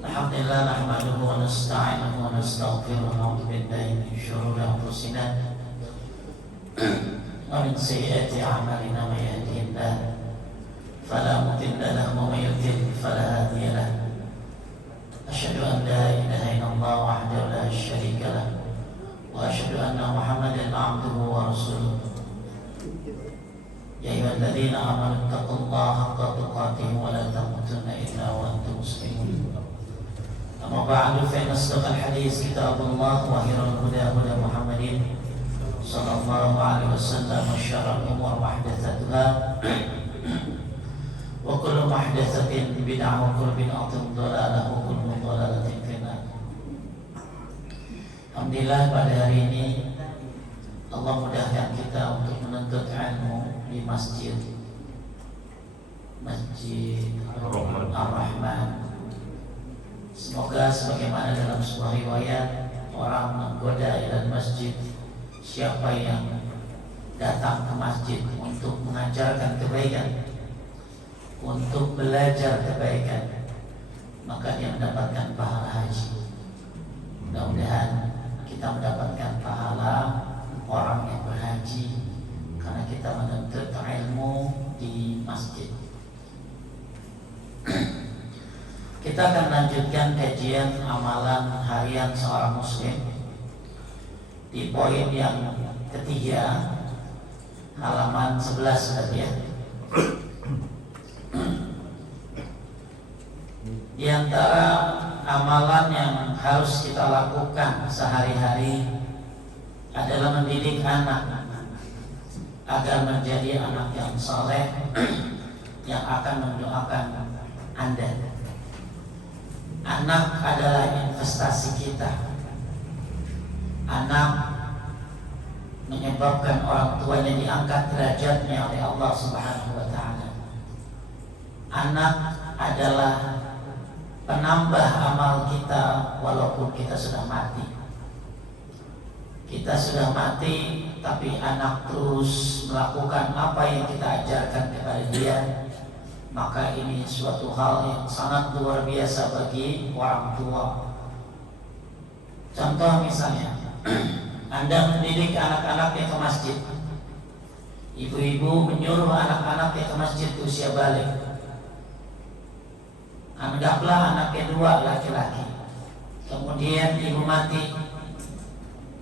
Alhamdulillah nahmaduhu wa nasta'inuhu wa nastaghfiruhu wa na'udzu billahi min shururi anfusina wa min sayyiati a'malina may yahdihillahu fala mudilla lahu wa may yudlil fala hadiya lahu. Asyhadu an la ilaha illallah wahdahu la syarika lahu wa asyhadu anna Muhammadan 'abduhu wa rasuluh. Ya ayyuhalladzina amanu taqullaha haqqa tuqatih wa la tamutunna illa wa antum muslimun. Amma ba'du fa inna asdaqal hadits kitabullah wa khairul huda huda Muhammadin sallallahu alaihi wasallam wa syarrul umur muhdatsatuha wa kullu muhdatsatin bid'ah wa kullu bid'atin dhalalah wa kullu dhalalatin finnar. Alhamdulillah pada hari ini Allah mudahkan kita untuk menuntut ilmu di Masjid Ar-Rahman. Semoga sebagaimana dalam sebuah riwayat, orang menggoda ilal masjid, siapa yang datang ke masjid untuk mengajarkan kebaikan, untuk belajar kebaikan, maka dia mendapatkan pahala haji. Mudah-mudahan kita mendapatkan pahala orang yang berhaji karena kita menuntut ilmu di masjid. Kita akan lanjutkan kajian amalan harian seorang muslim di poin yang ketiga, halaman 11 tadi ya. Di antara amalan yang harus kita lakukan sehari-hari adalah mendidik anak agar menjadi anak yang saleh yang akan mendoakan Anda. Anak adalah investasi kita. Anak menyebabkan orang tuanya diangkat derajatnya oleh Allah Subhanahu wa taala. Anak adalah penambah amal kita walaupun kita sudah mati. Kita sudah mati, tapi anak terus melakukan apa yang kita ajarkan kepada dia. Maka ini suatu hal yang sangat luar biasa bagi orang tua. Contoh misalnya, Anda mendidik anak-anaknya ke masjid. Ibu-ibu menyuruh anak-anaknya ke masjid usia balik. Anggaplah anaknya 2 laki-laki. Kemudian ibu mati,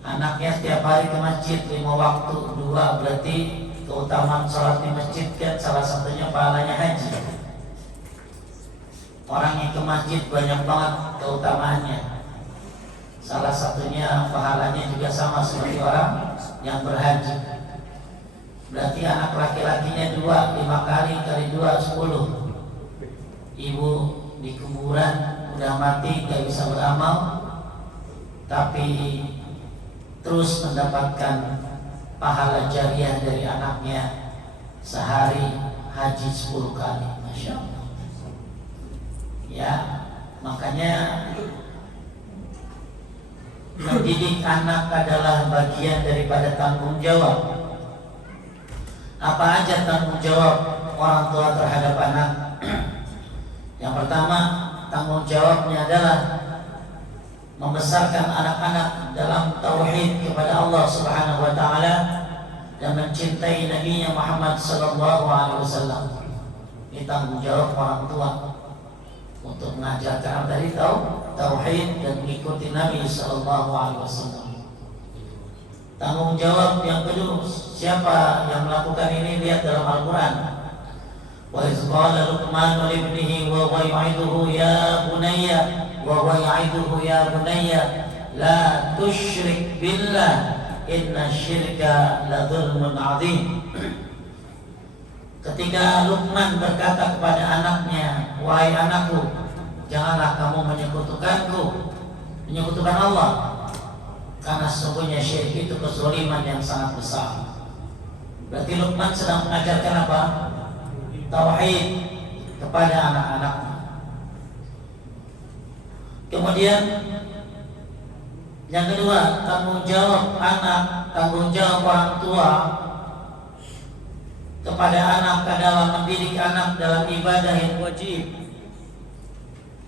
anaknya setiap hari ke masjid 5 waktu, 2 berarti keutamaan sholat di masjid kan salah satunya pahalanya haji. Orang yang ke masjid banyak banget keutamaannya. Salah satunya pahalanya juga sama seperti orang yang berhaji. Berarti anak laki-lakinya 2, 5 kali kali 2 10. Ibu di kuburan udah mati gak bisa beramal, tapi terus mendapatkan pahala jariah dari anaknya sehari haji 10 kali. Masya Allah. Ya, makanya mendidik anak adalah bagian daripada tanggung jawab. Apa aja tanggung jawab orang tua terhadap anak? Yang pertama, tanggung jawabnya adalah membesarkan anak-anak dalam tauhid kepada Allah Subhanahu wa taala dan mencintai Nabi Muhammad sallallahu alaihi wasallam. Ini tanggung jawab orang tua untuk mengajarkan dari tauhid dan mengikuti Nabi sallallahu alaihi wasallam. Tanggung jawab yang kedua, siapa yang melakukan ini? Lihat dalam Al-Qur'an. Wa iz qala Luqman li ibnihi wa huwa ya'iduhu ya bunayya wa huwa ya'iduhu ya bunayya la tusyrik billah inna syirka la dzulmun 'adzim. Ketika Luqman berkata kepada anaknya, wahai anakku, janganlah kamu menyekutukan Allah, karena sesungguhnya syirik itu kezaliman yang sangat besar. Berarti Luqman sedang mengajarkan apa? Tauhid kepada anak-anaknya. Kemudian yang kedua, tanggung jawab anak, tanggung jawab orang tua kepada anak dalam mendidik anak dalam ibadah yang wajib,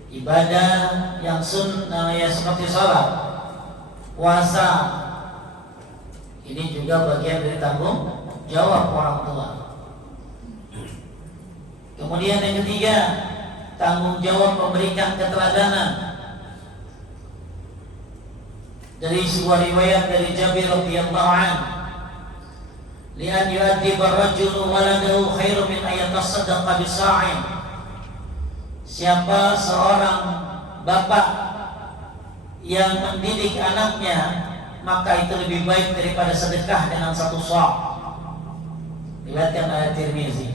ibadah yang sunnah ya seperti salat, puasa. Ini juga bagian dari tanggung jawab orang tua. Kemudian yang ketiga, tanggung jawab memberikan keteladanan. Dari sebuah riwayat dari Jabir radhiyallahu anhu, "Lian yu'addiba ar-rajulu waladahu khairu min an yatasaddaqa bisa'in." Siapa seorang bapak yang mendidik anaknya, maka itu lebih baik daripada sedekah dengan satu sa'. Riwayatkan oleh Tirmizi.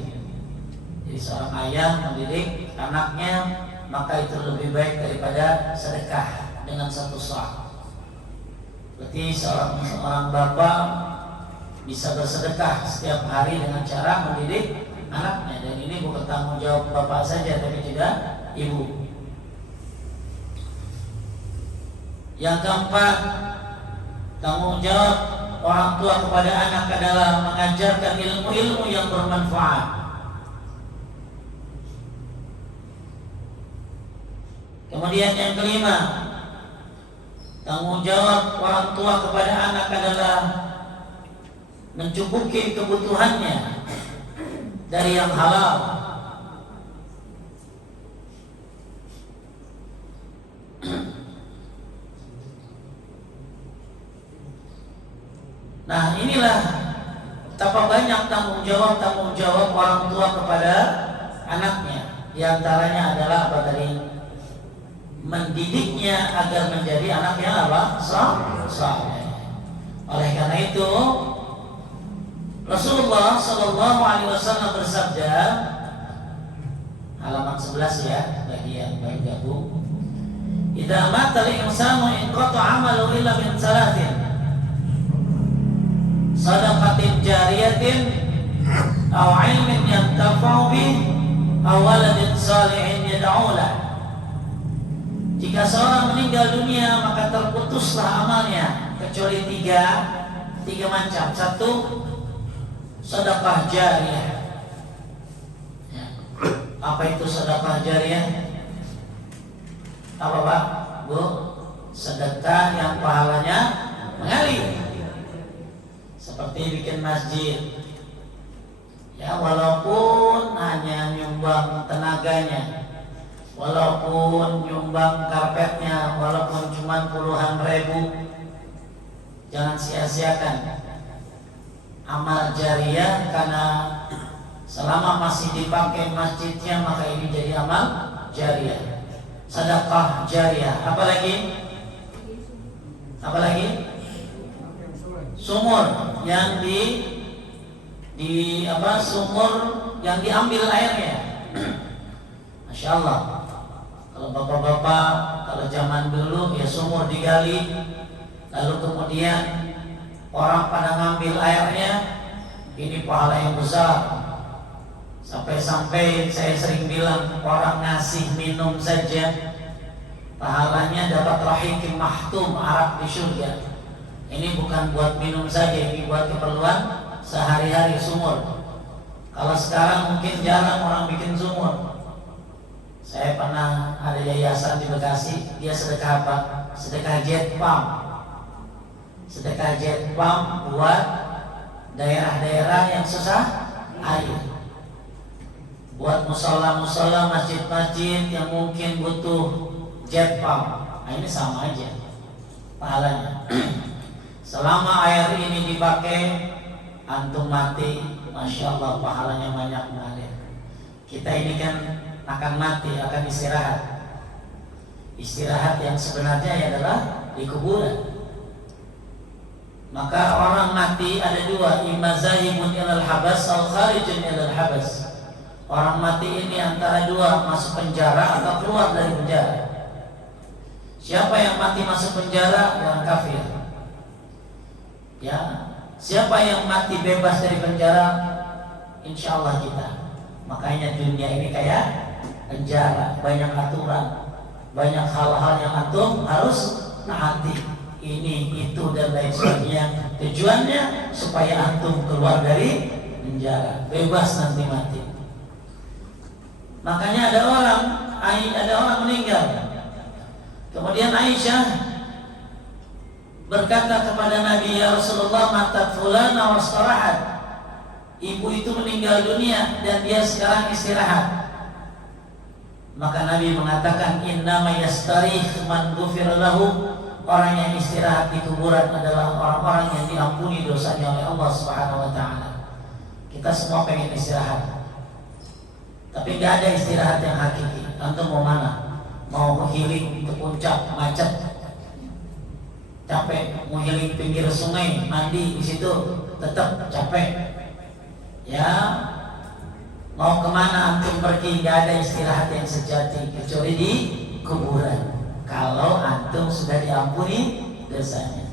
Jadi seorang ayah mendidik anaknya, maka itu lebih baik daripada sedekah dengan satu sa'. Berarti seorang bapak bisa bersedekah setiap hari dengan cara mendidik anaknya, dan ini bukan tanggung jawab bapak saja, tapi juga ibu. Yang keempat, tanggung jawab orang tua kepada anak adalah mengajarkan ilmu-ilmu yang bermanfaat. Kemudian yang kelima, tanggung jawab orang tua kepada anak adalah mencukupi kebutuhannya dari yang halal. Nah, inilah betapa banyak tanggung jawab orang tua kepada anaknya. Di antaranya adalah apa tadi? Mendidiknya agar menjadi anak yang apa? Saleh. Oleh karena itu, Rasulullah Shallallahu Alaihi Wasallam bersabda, halaman 11 ya, bagi yang baru gabung. Idza mata al-insanu inqata 'amalu illa min salatin, sadaqatin jariyatin, aw 'ilmin yantafa'u bih, aw waladin salihin yad'u lahu. Jika seorang meninggal dunia, maka terputuslah amalnya kecuali tiga macam. Satu, sedekah jariyah. Ya. Apa itu sedekah jariyah? Apa Pak? Bu? Sedekah yang pahalanya mengalir. Seperti bikin masjid. Ya, walaupun hanya nyumbang tenaganya, walaupun nyumbang karpetnya, walaupun cuma puluhan ribu, jangan sia-siakan amal jariyah, karena selama masih dipakai masjidnya maka ini jadi amal jariyah, sedekah jariyah. Apalagi sumur yang sumur yang diambil airnya. Masya Allah, kalau bapak-bapak, kalau zaman dulu ya sumur digali, lalu kemudian orang pada ngambil airnya, ini pahala yang besar. Sampai-sampai saya sering bilang, orang ngasih minum saja pahalanya dapat rahikim mahtum, arak di surga. Ini bukan buat minum saja, ini buat keperluan sehari-hari sumur. Kalau sekarang mungkin jarang orang bikin sumur. Saya pernah ada yayasan di Bekasi, dia sedekah apa? Sedekah jet pump. Sedekah jet pump buat daerah-daerah yang susah air, buat musola-musola, masjid-masjid yang mungkin butuh jet pump. Nah, ini sama aja pahalanya. Selama air ini dipakai, antum mati, Masya Allah, pahalanya banyak mengalir. Kita ini kan akan mati, akan istirahat. Istirahat yang sebenarnya adalah di kuburan. Maka orang mati ada dua, imma zahibun ilal habas al kharijun ilal habas. Orang mati ini antara dua, masuk penjara atau keluar dari penjara. Siapa yang mati masuk penjara, orang kafir. Ya, siapa yang mati bebas dari penjara, insya Allah kita. Makanya dunia ini kayak penjara, banyak aturan, banyak hal-hal yang antum harus taati, ini, itu dan lain sebagainya. Tujuannya supaya antum keluar dari penjara, bebas nanti mati. Makanya ada orang meninggal. Kemudian Aisyah berkata kepada Nabi, ya Rasulullah, matat fulana wastarahat. Ibu itu meninggal dunia dan dia sekarang istirahat. Maka Nabi mengatakan, innama yastarih man ghufira lahu. Orang yang istirahat di kuburan adalah orang-orang yang diampuni dosanya oleh Allah Subhanahu wa taala. Kita semua pengen istirahat, tapi gak ada istirahat yang hakiki. Antum mau mana? Mau healing ke puncak macet, capek. Mau healing pinggir sungai, mandi di situ, tetap capek. Ya, mau kemana antum pergi? Gak ada istirahat yang sejati kecuali di kuburan. Kalau antum sudah diampuni dosanya.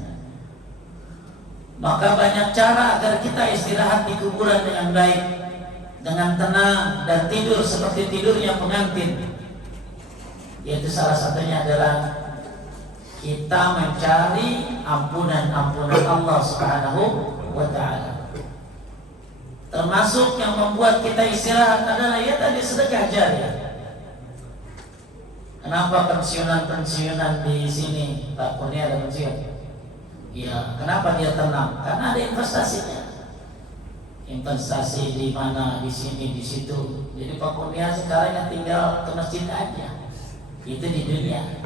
Maka banyak cara agar kita istirahat di kuburan dengan baik, dengan tenang dan tidur seperti tidurnya pengantin. Yaitu salah satunya adalah kita mencari ampunan Allah Subhanahu wa ta'ala. Termasuk yang membuat kita istirahat adalah ya tadi sedekah jariah. Kenapa pensiunan di sini Pak Kurnia ada pensiun? Ya, kenapa dia tenang? Karena ada investasinya. Investasi di mana, di sini, di situ. Jadi Pak Kurnia sekarang yang tinggal ke masjid aja. Itu di dunia.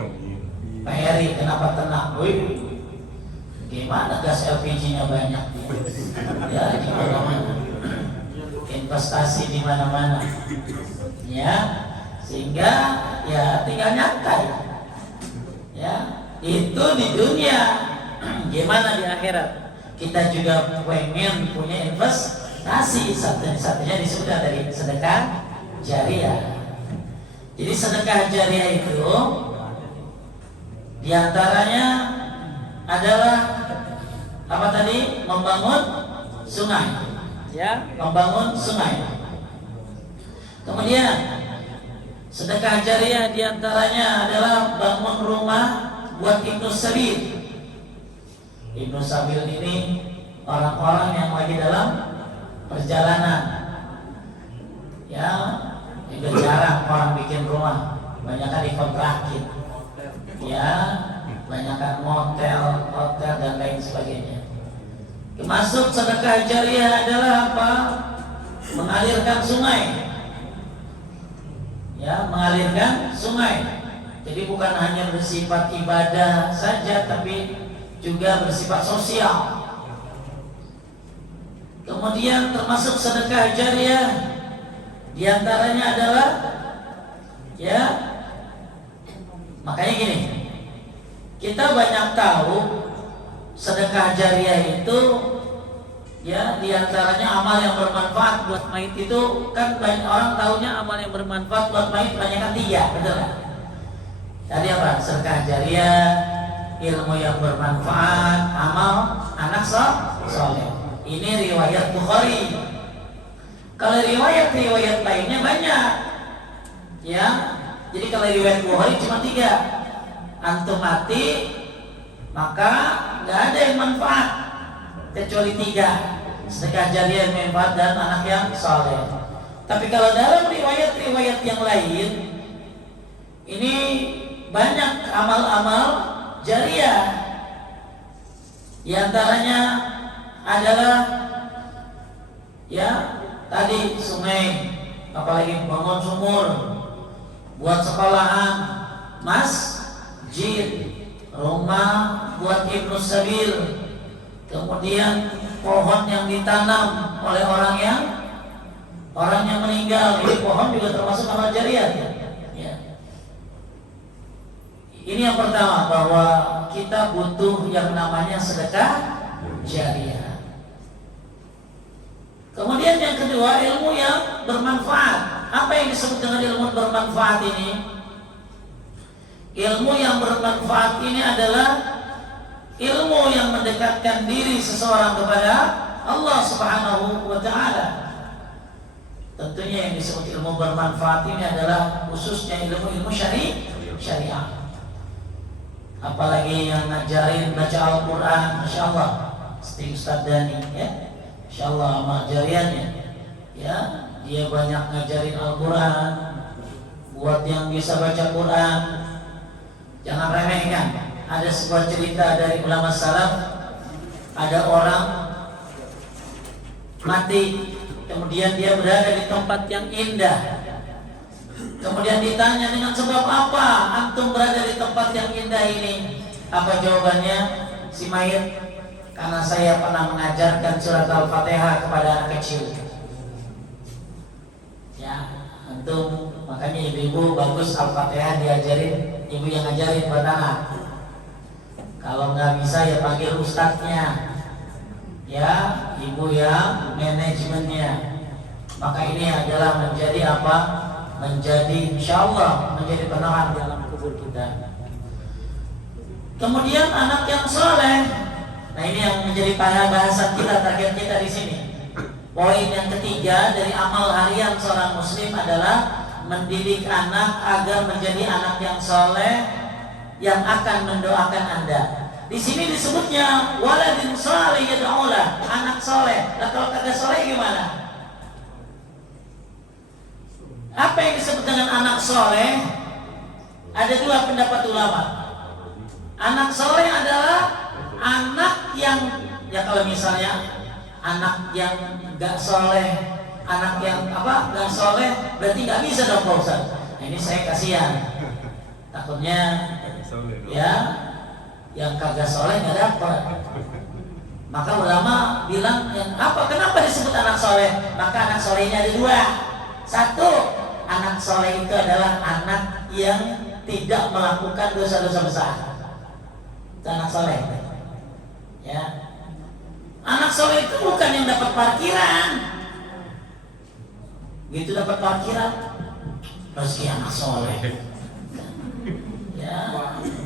Pak Heri kenapa tenang? Wih, gimana gas LPG-nya banyak? Ya, di mana-mana. Investasi di mana-mana. Ya. Sehingga ya tinggal nyantai. Ya, itu di dunia. Gimana di akhirat? Kita juga pengen punya investasi. Satunya disebut dari sedekah jariah. Jadi sedekah jariah itu diantaranya adalah apa tadi? Membangun sungai. Ya, membangun sungai. Kemudian sedekah jariah diantaranya adalah bangun rumah buat Ibnu Sabil. Ibnu Sabil ini orang-orang yang lagi dalam perjalanan. Ya, itu jarang orang bikin rumah, banyakkan dikontrakin. Ya, banyakkan motel, hotel dan lain sebagainya. Termasuk sedekah jariah adalah apa? Mengalirkan sungai. Ya, mengalirkan sungai. Jadi bukan hanya bersifat ibadah saja, tapi juga bersifat sosial. Kemudian termasuk sedekah jariah diantaranya adalah ya, makanya gini, kita banyak tahu sedekah jariah itu ya diantaranya amal yang bermanfaat buat mayit. Itu kan banyak orang tahunya amal yang bermanfaat buat mayit banyak kan 3, betul kan? Tadi apa? Sedekah jariah, ilmu yang bermanfaat, amal anak soleh. Ini riwayat Bukhari. Kalau riwayat lainnya banyak. Ya, jadi kalau riwayat Bukhari cuma 3. Antum mati maka nggak ada yang manfaat kecuali 3, sedekah jariah yang manfaat dan anak yang saleh. Tapi kalau dalam riwayat yang lain ini banyak amal-amal jariah. Di antaranya adalah ya tadi sungai, apalagi bangun sumur, buat sekolahan, masjid, rumah buat Ibnu Sabil, kemudian pohon yang ditanam oleh orang yang meninggal. Ini pohon juga termasuk amal jariah. Ya. Ini yang pertama, bahwa kita butuh yang namanya sedekah jariah. Kemudian yang kedua, ilmu yang bermanfaat. Apa yang disebut dengan ilmu bermanfaat ini? Ilmu yang bermanfaat ini adalah ilmu yang mendekatkan diri seseorang kepada Allah Subhanahu wa ta'ala. Tentunya yang disebut ilmu bermanfaat ini adalah khususnya ilmu syariah. Apalagi yang ngajarin baca Al-Quran, Masya Allah, seperti Ustaz Dani, ya, Masya Allah amal jariahnya. Ya, dia banyak ngajarin Al-Quran. Buat yang bisa baca Quran, jangan remehkan. Ada sebuah cerita dari ulama salaf. Ada orang mati, kemudian dia berada di tempat yang indah. Kemudian ditanya, dengan sebab apa antum berada di tempat yang indah ini? Apa jawabannya? Si mayit, karena saya pernah mengajarkan surat Al-Fatihah kepada anak kecil. Ya, antum makanya ibu-ibu bagus Al-Fatihah diajarin, ibu yang ngajarin buat anak. Kalau nggak bisa ya panggil ustadznya, ya, ibu yang manajemennya. Maka ini adalah menjadi apa? Menjadi insya Allah menjadi penerang dalam kubur kita. Kemudian anak yang soleh. Nah, ini yang menjadi bahasan kita, target kita di sini. Poin yang ketiga dari amal harian seorang muslim adalah mendidik anak agar menjadi anak yang soleh yang akan mendoakan Anda. Di sini disebutnya waladin soleh yad'ulah, anak soleh. Nah, kalau kagak soleh gimana? Apa yang disebut dengan anak soleh? Ada dua pendapat ulama. Anak soleh adalah anak yang, ya kalau misalnya anak yang gak soleh, anak yang apa gak soleh, berarti gak bisa dong Pak Ustaz. Nah, ini saya kasihan. Takutnya ya yang kagak soleh gak dapat. Maka ulama bilang yang apa? Kenapa disebut anak soleh? Maka anak solehnya ada dua. Satu, anak soleh itu adalah anak yang tidak melakukan dosa-dosa besar. Itu anak soleh. Ya, anak soleh itu bukan yang dapat parkiran. Gitu dapat parkiran, meski anak soleh. Ya,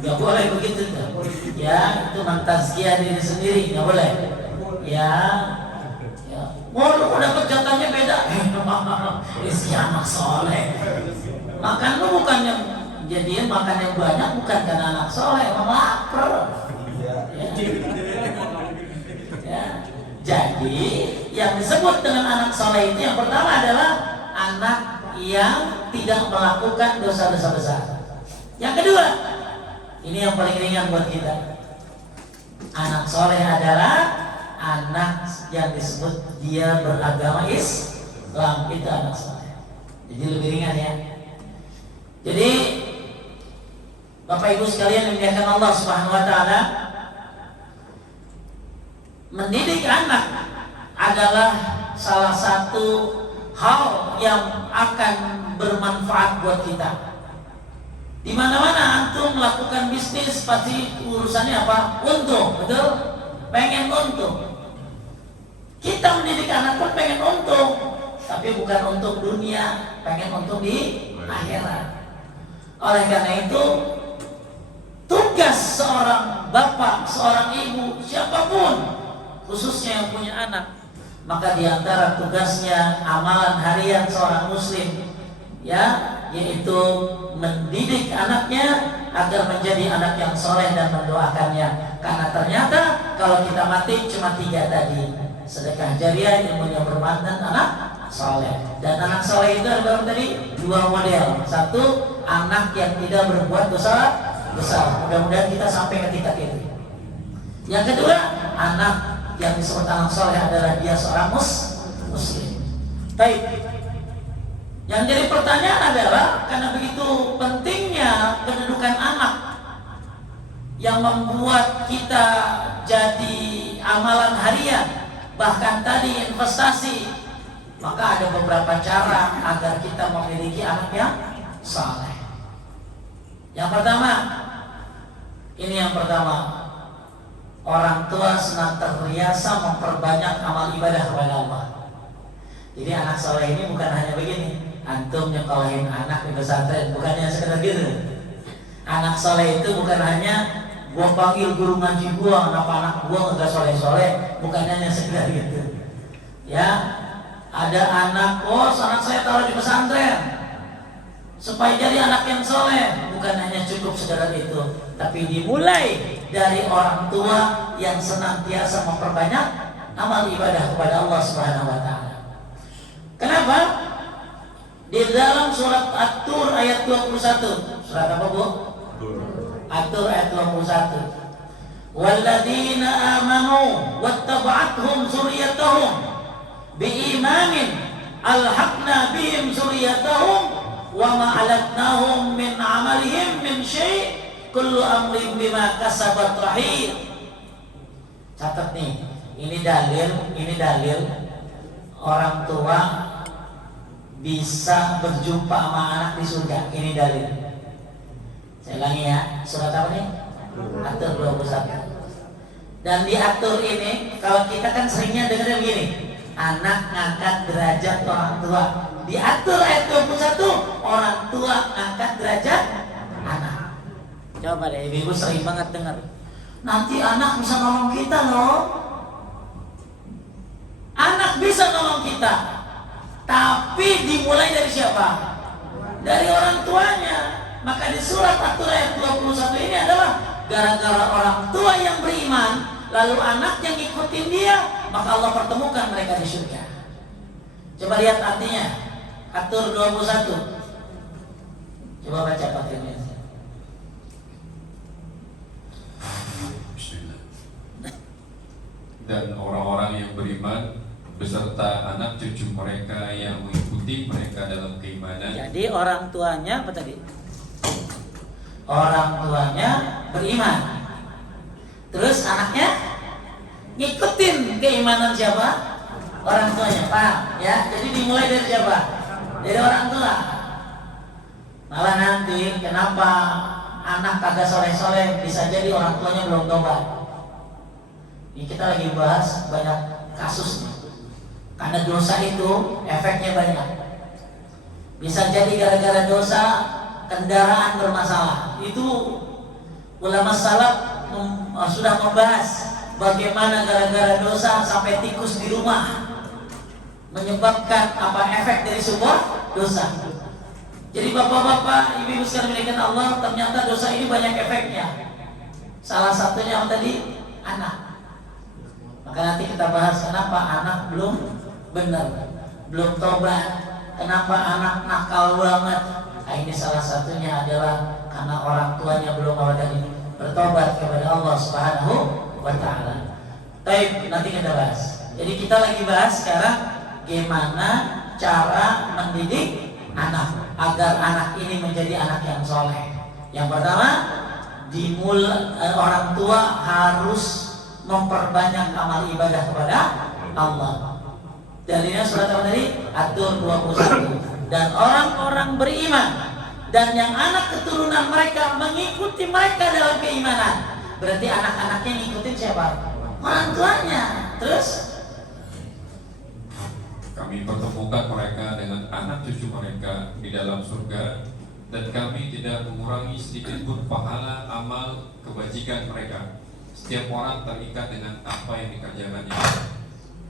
nggak boleh begitu tuh. Ya, itu mentazkiyah diri sendiri, nggak boleh. Ya, ya. Mau lu dapat jatahnya beda. Meski anak soleh. Makan lu bukannya jadian makan yang banyak bukan karena anak soleh, emang lapar. Ya. Jadi yang disebut dengan anak soleh itu yang pertama adalah anak yang tidak melakukan dosa-dosa besar. Yang kedua, ini yang paling ringan buat kita. Anak soleh adalah anak yang disebut dia beragama Islam, itu anak soleh. Jadi lebih ringan ya. Jadi Bapak Ibu sekalian yang dimuliakan Allah Subhanahu wa taala, mendidik anak adalah salah satu hal yang akan bermanfaat buat kita. Di mana-mana antum melakukan bisnis pasti urusannya apa? Untung, betul? Pengen untung. Kita mendidik anak pun pengen untung, tapi bukan untuk dunia, pengen untung di akhirat. Oleh karena itu, tugas seorang bapak, seorang ibu, siapapun, khususnya yang punya anak, maka diantara tugasnya amalan harian seorang muslim, ya, yaitu mendidik anaknya agar menjadi anak yang soleh dan mendoakannya. Karena ternyata kalau kita mati cuma 3 tadi: sedekah jariah, ilmu yang bermanfaat, dan anak soleh. Dan anak soleh itu ada berapa tadi? 2 model. Satu, anak yang tidak berbuat dosa besar. Mudah-mudahan kita sampai ke tingkat itu. Yang kedua, anak yang disebut anak soleh adalah dia seorang muslim. Baik. Yang jadi pertanyaan adalah, karena begitu pentingnya kedudukan anak yang membuat kita jadi amalan harian, bahkan tadi investasi, maka ada beberapa cara agar kita memiliki anak yang saleh. Yang pertama, orang tua senantiasa memperbanyak amal ibadah kepada Allah. Jadi anak soleh ini bukan hanya begini, antum nyekolahin anak di pesantren, bukannya sekedar gitu. Anak soleh itu bukan hanya gua panggil guru ngaji gua, anak gua nggak soleh-soleh, bukan hanya sekedar gitu. Ya, ada anak, anak saya taruh di pesantren supaya jadi anak yang soleh, bukan hanya cukup sekedar itu, tapi dimulai dari orang tua yang senantiasa memperbanyak amal ibadah kepada Allah Subhanahu wa taala. Kenapa? Di dalam surat At-Tur ayat 21. Surat apa, Bu? At-Tur ayat 21. Walladzina amanu wattaba'athum dzurriyyatuhum biimanin alhaqna bihim dzurriyyatahum wa ma alatnahum min amalihim min syai' kullu amrin bima kasabat rahim. Catat nih, ini dalil orang tua bisa berjumpa sama anak di surga. Ini dalil. Saya ulangi ya, surat apa nih? At-Tur 21. Dan di At-Tur ini, kalau kita kan seringnya dengarnya begini, anak ngangkat derajat orang tua. Di At-Tur ayat 21, orang tua ngangkat derajat anak. Coba deh, ibu sering banget dengar. Nanti anak bisa nolong kita loh. Anak bisa nolong kita, tapi dimulai dari siapa? Dari orang tuanya. Maka di surat At-Tur ayat 21 ini adalah gara-gara orang tua yang beriman, lalu anak yang ngikutin dia, maka Allah pertemukan mereka di surga. Coba lihat artinya, At-Tur 21. Coba baca patrinya. Dan orang-orang yang beriman beserta anak cucu mereka yang mengikuti mereka dalam keimanan. Jadi orang tuanya apa tadi? Orang tuanya beriman, terus anaknya ngikutin keimanan siapa? Orang tuanya, paham ya? Jadi dimulai dari siapa? Dari orang tua. Malah nanti kenapa anak kagak soleh-soleh, bisa jadi orang tuanya belum tobat. Ini kita lagi bahas banyak kasus nih. Karena dosa itu efeknya banyak. Bisa jadi gara-gara dosa kendaraan bermasalah. Itu ulama salaf sudah membahas bagaimana gara-gara dosa sampai tikus di rumah, menyebabkan apa efek dari sebuah dosa. Jadi bapak-bapak, ibu-ibu sekalian dimuliakan Allah, ternyata dosa ini banyak efeknya. Salah satunya apa tadi? Anak. Maka nanti kita bahas kenapa anak belum benar, belum tobat, kenapa anak nakal banget. Nah, ini salah satunya adalah karena orang tuanya belum mau dari bertobat kepada Allah Subhanahu wa Ta'ala. Baik, nanti kita bahas. Jadi kita lagi bahas sekarang gimana cara mendidik anak agar anak ini menjadi anak yang soleh. Yang pertama, orang tua harus memperbanyak amal ibadah kepada Allah. Dalilnya surat apa tadi? At-Tur 21. Dan orang-orang beriman dan yang anak keturunan mereka mengikuti mereka dalam keimanan. Berarti anak-anaknya ngikutin siapa? Orang tuanya. Terus kami pertemukan mereka dengan anak cucu mereka di dalam surga, dan kami tidak mengurangi sedikit pun pahala amal kebajikan mereka. Setiap orang terikat dengan apa yang dikerjakannya.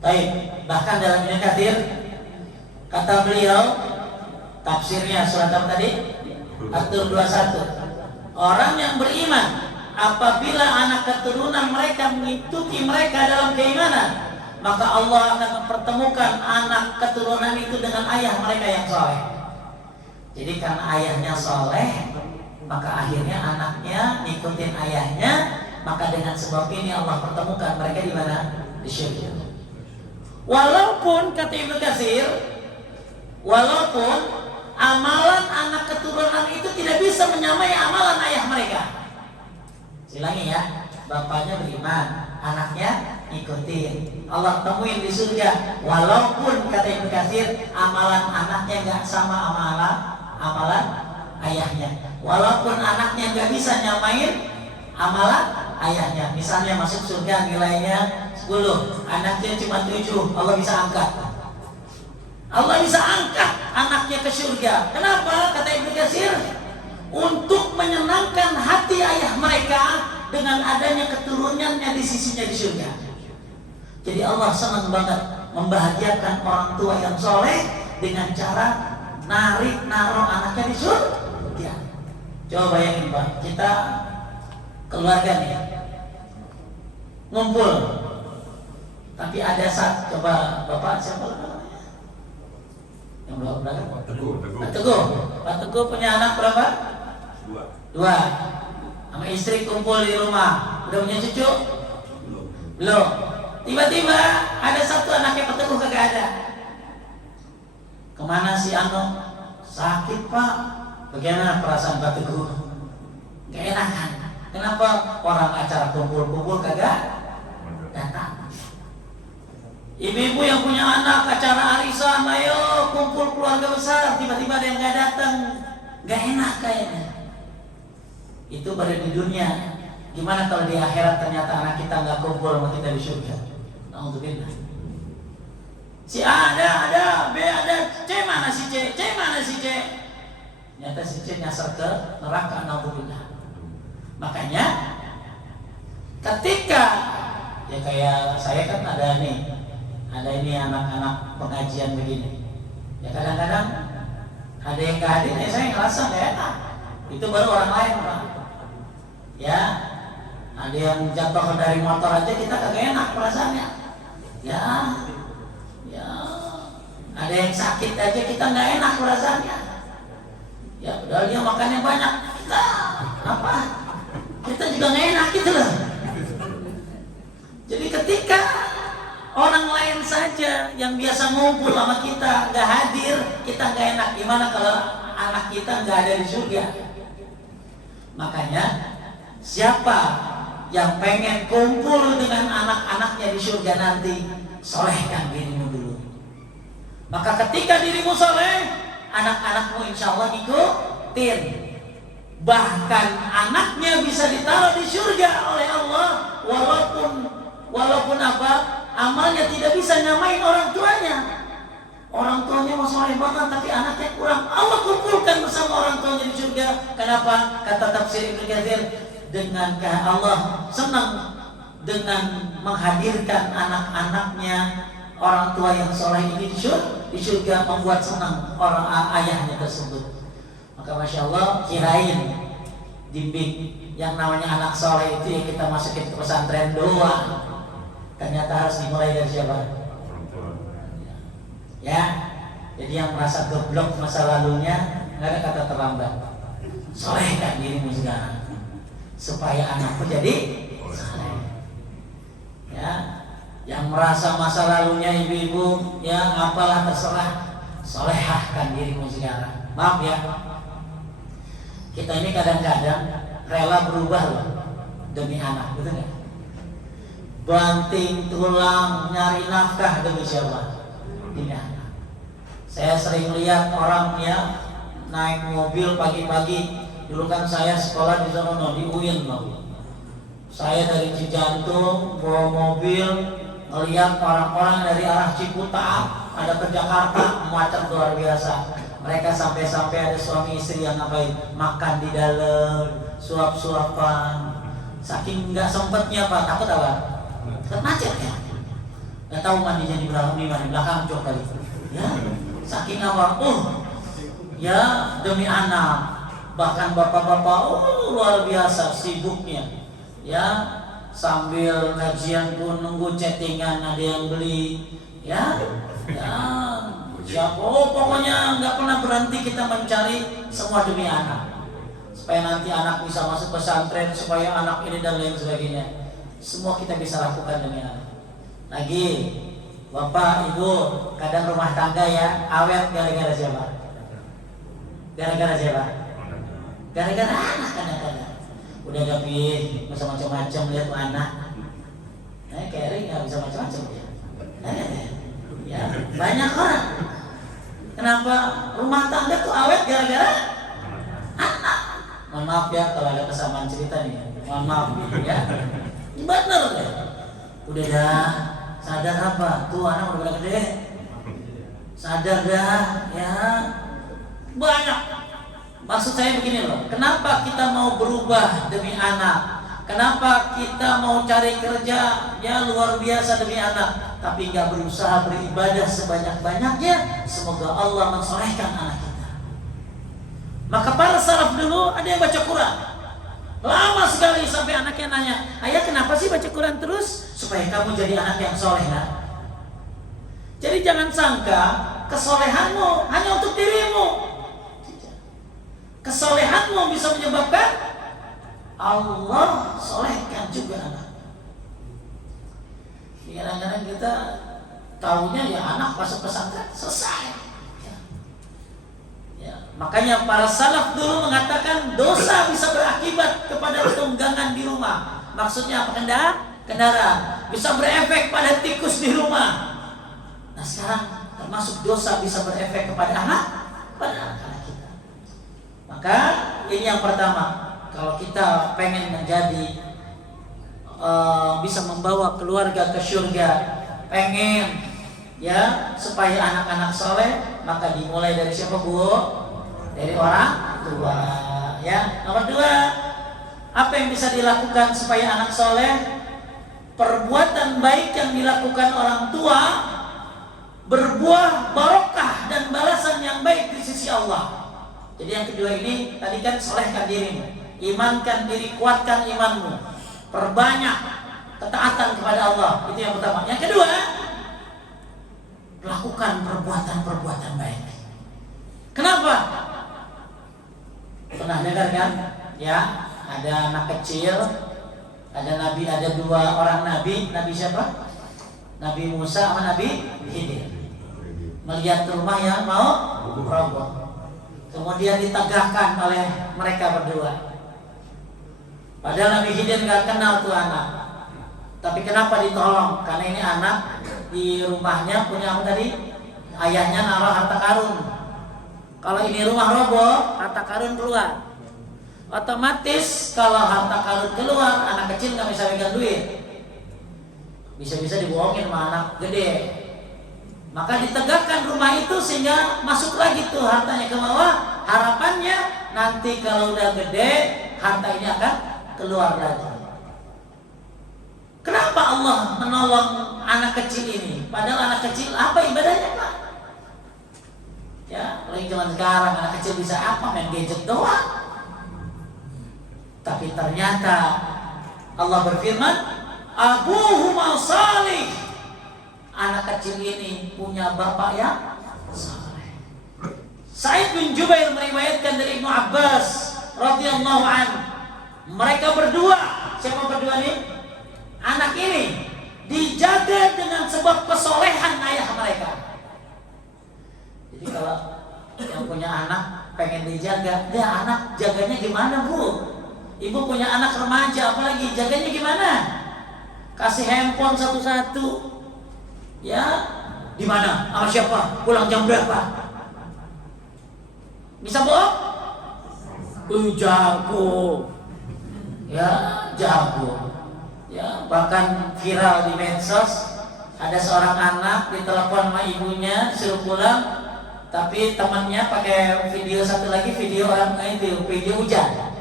Baik, bahkan dalam Ibnu Katsir kata beliau, tafsirnya surat apa tadi? At-Tur 21. Orang yang beriman apabila anak keturunan mereka mengikuti mereka dalam keimanan, maka Allah akan mempertemukan anak keturunan itu dengan ayah mereka yang soleh. Jadi karena ayahnya soleh, maka akhirnya anaknya ngikutin ayahnya. Maka dengan sebab ini Allah pertemukan mereka di mana? Di syurga. Walaupun kata Ibnu Katsir, walaupun amalan anak keturunan itu tidak bisa menyamai amalan ayah mereka. Silangi ya, bapaknya beriman, anaknya ikutin. Allah temuin di surga. Walaupun kata Ibnu Katsir, amalan anaknya nggak sama amalan ayahnya. Walaupun anaknya nggak bisa nyamain amalan ayahnya. Misalnya masuk surga nilainya 10, anaknya cuma 7, Allah bisa angkat. Allah bisa angkat anaknya ke surga. Kenapa? Kata Ibnu Katsir, untuk menyenangkan hati ayah mereka dengan adanya keturunannya di sisinya di surga. Jadi Allah senang banget membahagiakan orang tua yang soleh dengan cara naruh anaknya di surga. Coba bayangin Pak, kita keluarga nih ngumpul, tapi ada saat, coba Bapak siapa namanya? Yang berapa? Pak Teguh. Pak Teguh punya anak berapa? 2. Sama istri kumpul di rumah. Udah punya cucu? Belum. Tiba-tiba ada satu anaknya Pak Teguh kagak ada. Kemana si Ano? Sakit Pak. Bagaimana perasaan Pak Teguh? Gak enakan. Kenapa orang acara kumpul-kumpul kagak datang? Ibu-ibu yang punya anak acara arisan, ayo kumpul keluarga besar, tiba-tiba ada yang gak datang, gak enak kayaknya. Itu baru di dunia. Gimana kalau di akhirat ternyata anak kita gak kumpul sama kita di surga? Alhamdulillah. Si A ada, B ada, C mana si C? C mana si C? Ternyata si C nyasar ke neraka. Alhamdulillah. Makanya ketika ya kayak saya kan ada ini anak-anak pengajian begini. Ya kadang-kadang ada yang gak hadir, ya saya ngerasa gak enak. Itu baru orang lain Pak. Ya, ada yang jatuh dari motor aja kita kagak enak perasaannya. Ya, ada yang sakit aja kita nggak enak perasaannya. Ya, padahal dia makannya banyak, kita apa? Kita juga nggak enak gitu loh. Jadi ketika orang lain saja yang biasa ngumpul sama kita nggak hadir, kita nggak enak. Gimana kalau anak kita nggak ada di surga? Makanya siapa yang pengen kumpul dengan anak-anaknya di surga nanti, solehkan dirimu dulu. Maka ketika dirimu soleh, anak-anakmu insya Allah ikutin. Bahkan anaknya bisa ditaruh di surga oleh Allah, walaupun apa, amalnya tidak bisa nyamain orang tuanya. Orang tuanya mau soleh banget, tapi anaknya kurang. Allah kumpulkan bersama orang tuanya di surga. Kenapa? Kata tafsir Ibnu Katsir, dengan Allah senang dengan menghadirkan anak-anaknya orang tua yang soleh ini di surga, membuat senang orang ayahnya tersebut. Maka masya Allah, kirain dimbing yang namanya anak soleh itu ya kita masukin ke pesantren doang. Ternyata harus dimulai dari siapa? Ya, jadi yang merasa goblok masa lalunya nggak ada kata terlambat. Solehkan dirimu sekarang supaya anakku jadi soleh. Ya, yang merasa masa lalunya ibu-ibu ya apalah terserah, solehahkan dirimu sekarang. Maaf ya, kita ini kadang-kadang rela berubah loh demi anak, betul nggak? Banting tulang nyari nafkah demi siapa? Demi anak. Saya sering lihat orang ya naik mobil pagi-pagi. Dulu kan saya sekolah di sana di UIN loh. Saya dari Cijantung bawa mobil, melihat orang-orang dari arah Ciputat ada ke Jakarta, macet luar biasa. Mereka sampai-sampai ada suami istri yang ngapain? Makan di dalam, suap-suapan. Saking nggak sempetnya Pak, takut apa? Takut macet ya. Nggak tahu mandinya di belakang jok kali. Ya, saking apa? Ya demi anak. Bahkan bapak-bapak luar biasa sibuknya. Ya, sambil kajian pun nunggu chattingan ada yang beli. Ya. Siapa? Pokoknya nggak pernah berhenti kita mencari semua demi anak. Supaya nanti anak bisa masuk pesantren, supaya anak ini dan lain sebagainya. Semua kita bisa lakukan demi anak. Lagi, bapak, ibu, kadang rumah tangga ya awet gara-gara siapa? Gara-gara siapa? Gara-gara anak kadang-kadang. Udah gapin, bisa macam-macam lihat tuh anak. Kayak nggak bisa macam-macam ya. Ya, banyak orang. Kenapa rumah tangga tuh awet gara-gara anak? Mohon maaf ya kalau ada kesamaan cerita nih. Mohon maaf ya. Bener ya. Udah dah, sadar apa? Tuh anak udah gede. Sadar dah, ya. Banyak. Maksud saya begini loh. Kenapa kita mau berubah demi anak? Kenapa kita mau cari kerja ya luar biasa demi anak, tapi nggak berusaha beribadah sebanyak-banyaknya? Semoga Allah mensolehkan anak kita. Maka para salaf dulu ada yang baca Quran lama sekali sampai anaknya nanya, ayah kenapa sih baca Quran terus? Supaya kamu jadi anak yang soleh. Nah, jadi jangan sangka kesolehanmu hanya untuk dirimu. Kesolehanmu bisa menyebabkan Allah solehkan juga anak. Kadang-kadang kita taunya ya anak masuk pesantren selesai. Ya, makanya para salaf dulu mengatakan dosa bisa berakibat kepada tunggangan di rumah. Maksudnya apa? Kendaraan bisa berefek pada tikus di rumah. Nah sekarang termasuk dosa bisa berefek kepada anak-anak kita. Maka ini yang pertama, kalau kita pengen menjadi bisa membawa keluarga ke surga, pengen ya supaya anak-anak soleh, maka dimulai dari siapa Bu? Dari orang tua. Ya, nomor 2, apa yang bisa dilakukan supaya anak soleh? Perbuatan baik yang dilakukan orang tua berbuah barokah dan balasan yang baik di sisi Allah. Jadi yang kedua ini tadi kan solehkan dirimu, imankan diri, kuatkan imanmu, perbanyak ketaatan kepada Allah. Itu yang pertama. Yang kedua, lakukan perbuatan-perbuatan baik. Kenapa? Pernah dengar kan? Ya, ada anak kecil, ada nabi, ada 2 orang nabi. Nabi siapa? Nabi Musa sama Nabi Khidir. Melihat rumah yang mau roboh, kemudian ditegakkan oleh mereka berdua. Padahal Nabi Khidir nggak kenal tuh anak, tapi kenapa ditolong? Karena ini anak di rumahnya punya apa tadi? Ayahnya naruh harta karun. Kalau ini rumah roboh, harta karun keluar. Otomatis kalau harta karun keluar, anak kecil nggak bisa pegang duit. Bisa-bisa dibohongin sama anak gede. Maka ditegakkan rumah itu sehingga masuk lagi tuh hartanya ke bawah. Harapannya nanti kalau udah gede, harta ini akan keluar lagi. Kenapa Allah menolong anak kecil ini? Padahal anak kecil apa ibadahnya Pak? Ya, kalau zaman sekarang anak kecil bisa apa? Main gadget doang. Tapi ternyata Allah berfirman, abuhuma salih. Anak kecil ini punya bapak yang saleh. Sa'id bin Jubair meriwayatkan dari Ibnu Abbas radhiyallahu anhu, mereka berdua, siapa berdua nih? Anak ini dijaga dengan sebab kesolehan ayah mereka. Jadi kalau yang punya anak pengen dijaga, dia anak jaganya gimana Bu? Ibu punya anak remaja, apalagi jaganya gimana? Kasih handphone satu-satu. Ya, di mana? Sama siapa? Pulang jam berapa? Bisa bohong? Jago. Ya, jago. Ya, bahkan viral di medsos. Ada seorang anak ditelepon sama ibunya suruh pulang, tapi temannya pakai video satu lagi, video orang itu, video hujan.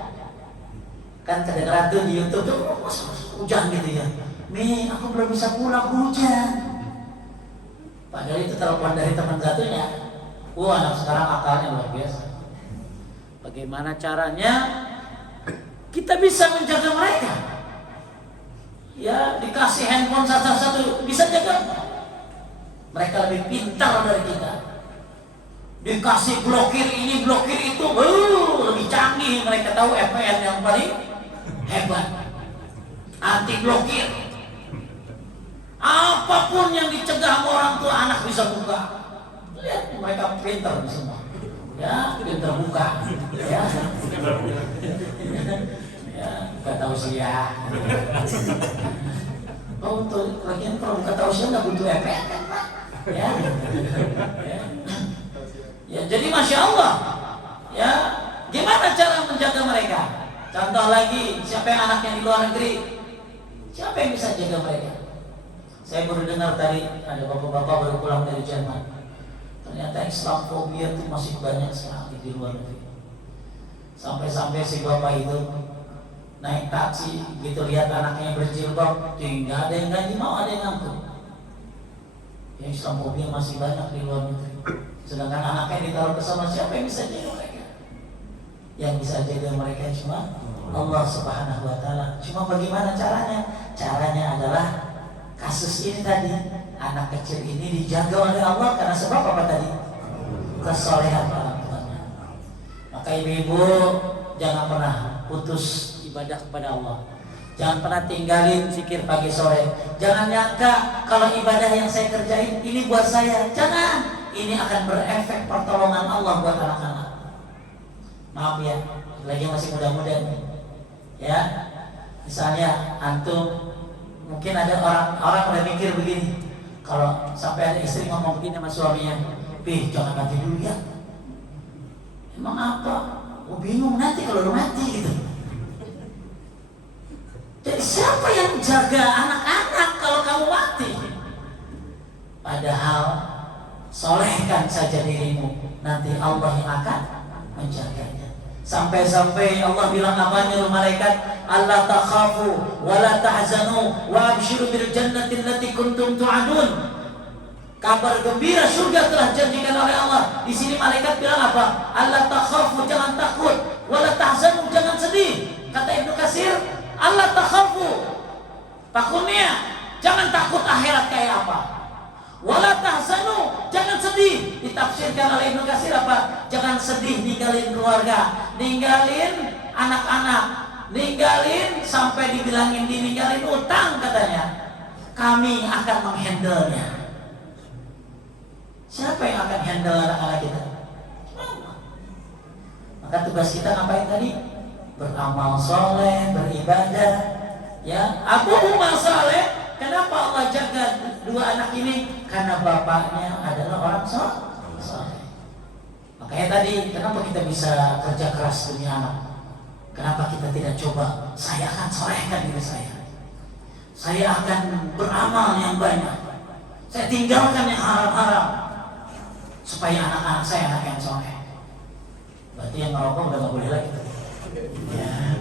Kan kedengeran tuh di YouTube tuh hujan gitu ya. Mi, aku belum bisa pulang, hujan. Padahal itu telepon dari teman satunya. Wah, anak sekarang akalnya luar biasa. Bagaimana caranya kita bisa menjaga mereka? Ya, dikasih handphone satu-satu bisa jaga. Mereka lebih pintar dari kita. Dikasih blokir ini, blokir itu, lebih canggih. Mereka tahu VPN yang paling hebat. Anti blokir. Apapun yang dicegah orang tua, anak bisa buka. Lihat mereka pintar semua. Ya, pintar buka. Ya, ya, buka tausiah. Oh, untuk lagian kalau buka tausiah nggak butuh VPN kan Pak? Ya, ya, jadi masya Allah. Ya, gimana cara menjaga mereka? Contoh lagi, siapa yang anaknya di luar negeri? Siapa yang bisa jaga mereka? Saya baru dengar tadi ada bapak-bapak baru pulang dari Jerman. Ternyata Islamofobia itu masih banyak sekali di luar negeri. Sampai-sampai si bapak itu naik taksi, gitu lihat anaknya berjilbab, tinggal ada yang nggak mau, ada yang ngangkut. Yang Islamofobia masih banyak di luar negeri. Sedangkan anaknya ditaruh ke sana, siapa yang bisa jaga mereka? Yang bisa jaga mereka cuma Allah Subhanahu wa Ta'ala. Cuma bagaimana caranya? Caranya adalah kasus ini tadi, anak kecil ini dijaga oleh Allah karena sebab apa tadi? kesolehan orang tuanya. Maka ibu-ibu jangan pernah putus ibadah kepada Allah. Jangan pernah tinggalin zikir pagi sore. Jangan nyangka kalau ibadah yang saya kerjain ini buat saya. Jangan. Ini akan berefek pertolongan Allah buat anak-anak. Maaf ya, lagi masih muda-muda nih. Ya, misalnya antum mungkin ada orang udah mikir begini. Kalau sampai ada istri ngomong begini sama suaminya, "Pih, jangan mati dulu ya." Emang apa? Oh, bingung nanti kalau lu mati gitu. Jadi siapa yang jaga anak-anak kalau kamu mati? Padahal solehkan saja dirimu, nanti Allah yang akan menjaganya. Sampai-sampai Allah bilang apa nyuruh malaikat, "Allah takhafu wa la tahzanu wa abshiru bil jannati allati kuntum tu'adun." Kabar gembira surga telah janjikan oleh Allah. Di sini malaikat bilang apa? Allah takhafu, jangan takut, wa la tahzanu, jangan sedih. Kata Ibnu Katsir, Allah takhafu, takutnya jangan takut akhirat kayak apa. Wala tahzanu, jangan sedih. Ditafsirkan oleh Ibnu Katsir apa? Jangan sedih ninggalin keluarga, ninggalin anak-anak, ninggalin sampai dibilangin ditinggalin utang katanya. Kami akan menghandle-nya. Siapa yang akan handle anak-anak kita? Maka tugas kita ngapain tadi? Beramal soleh, beribadah. Ya, Abu Umar Saleh. Kenapa Allah jaga dua anak ini? Karena bapaknya adalah orang soleh. Makanya tadi, kenapa kita bisa kerja keras demi anak? Kenapa kita tidak coba? Saya akan solehkan diri saya. Saya akan beramal yang banyak. Saya tinggalkan yang haram-haram supaya anak-anak saya anak yang soleh. Berarti yang merokok udah nggak boleh lagi. Ya,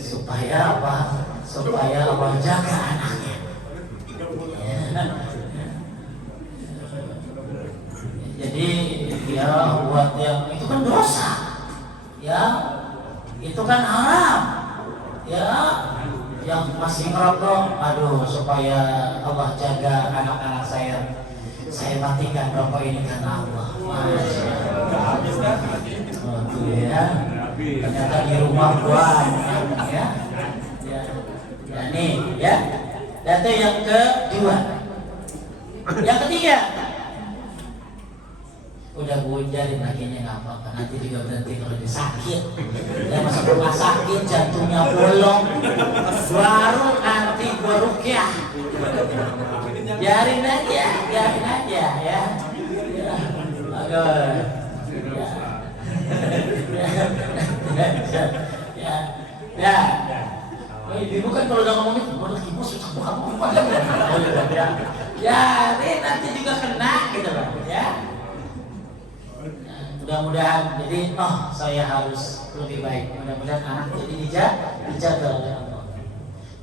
supaya apa? Supaya Allah jaga anaknya. Ya. Jadi ya buat yang itu kan dosa, ya itu kan haram, ya yang masih merokok, aduh supaya Allah jaga anak-anak saya matikan rokok ini karena Allah. Ya, ternyata di rumah banyak ya. Ya nih ya. Data yang kedua. Yang ketiga. Udah bujarin lakinya nggak apa-apa, nanti juga berhenti kalau dia sakit. Dia masuk rumah sakit, jantungnya bolong, baru nanti gua rukyah. Biarin aja ya. Aduh. Ya. Ibu kan kalau udah ngomongin, waduh ibu susah banget. Ya, ini nanti juga kena gitu loh, ya. Mudah-mudahan jadi saya harus lebih baik. Mudah-mudahan anak jadi dijaga oleh Allah.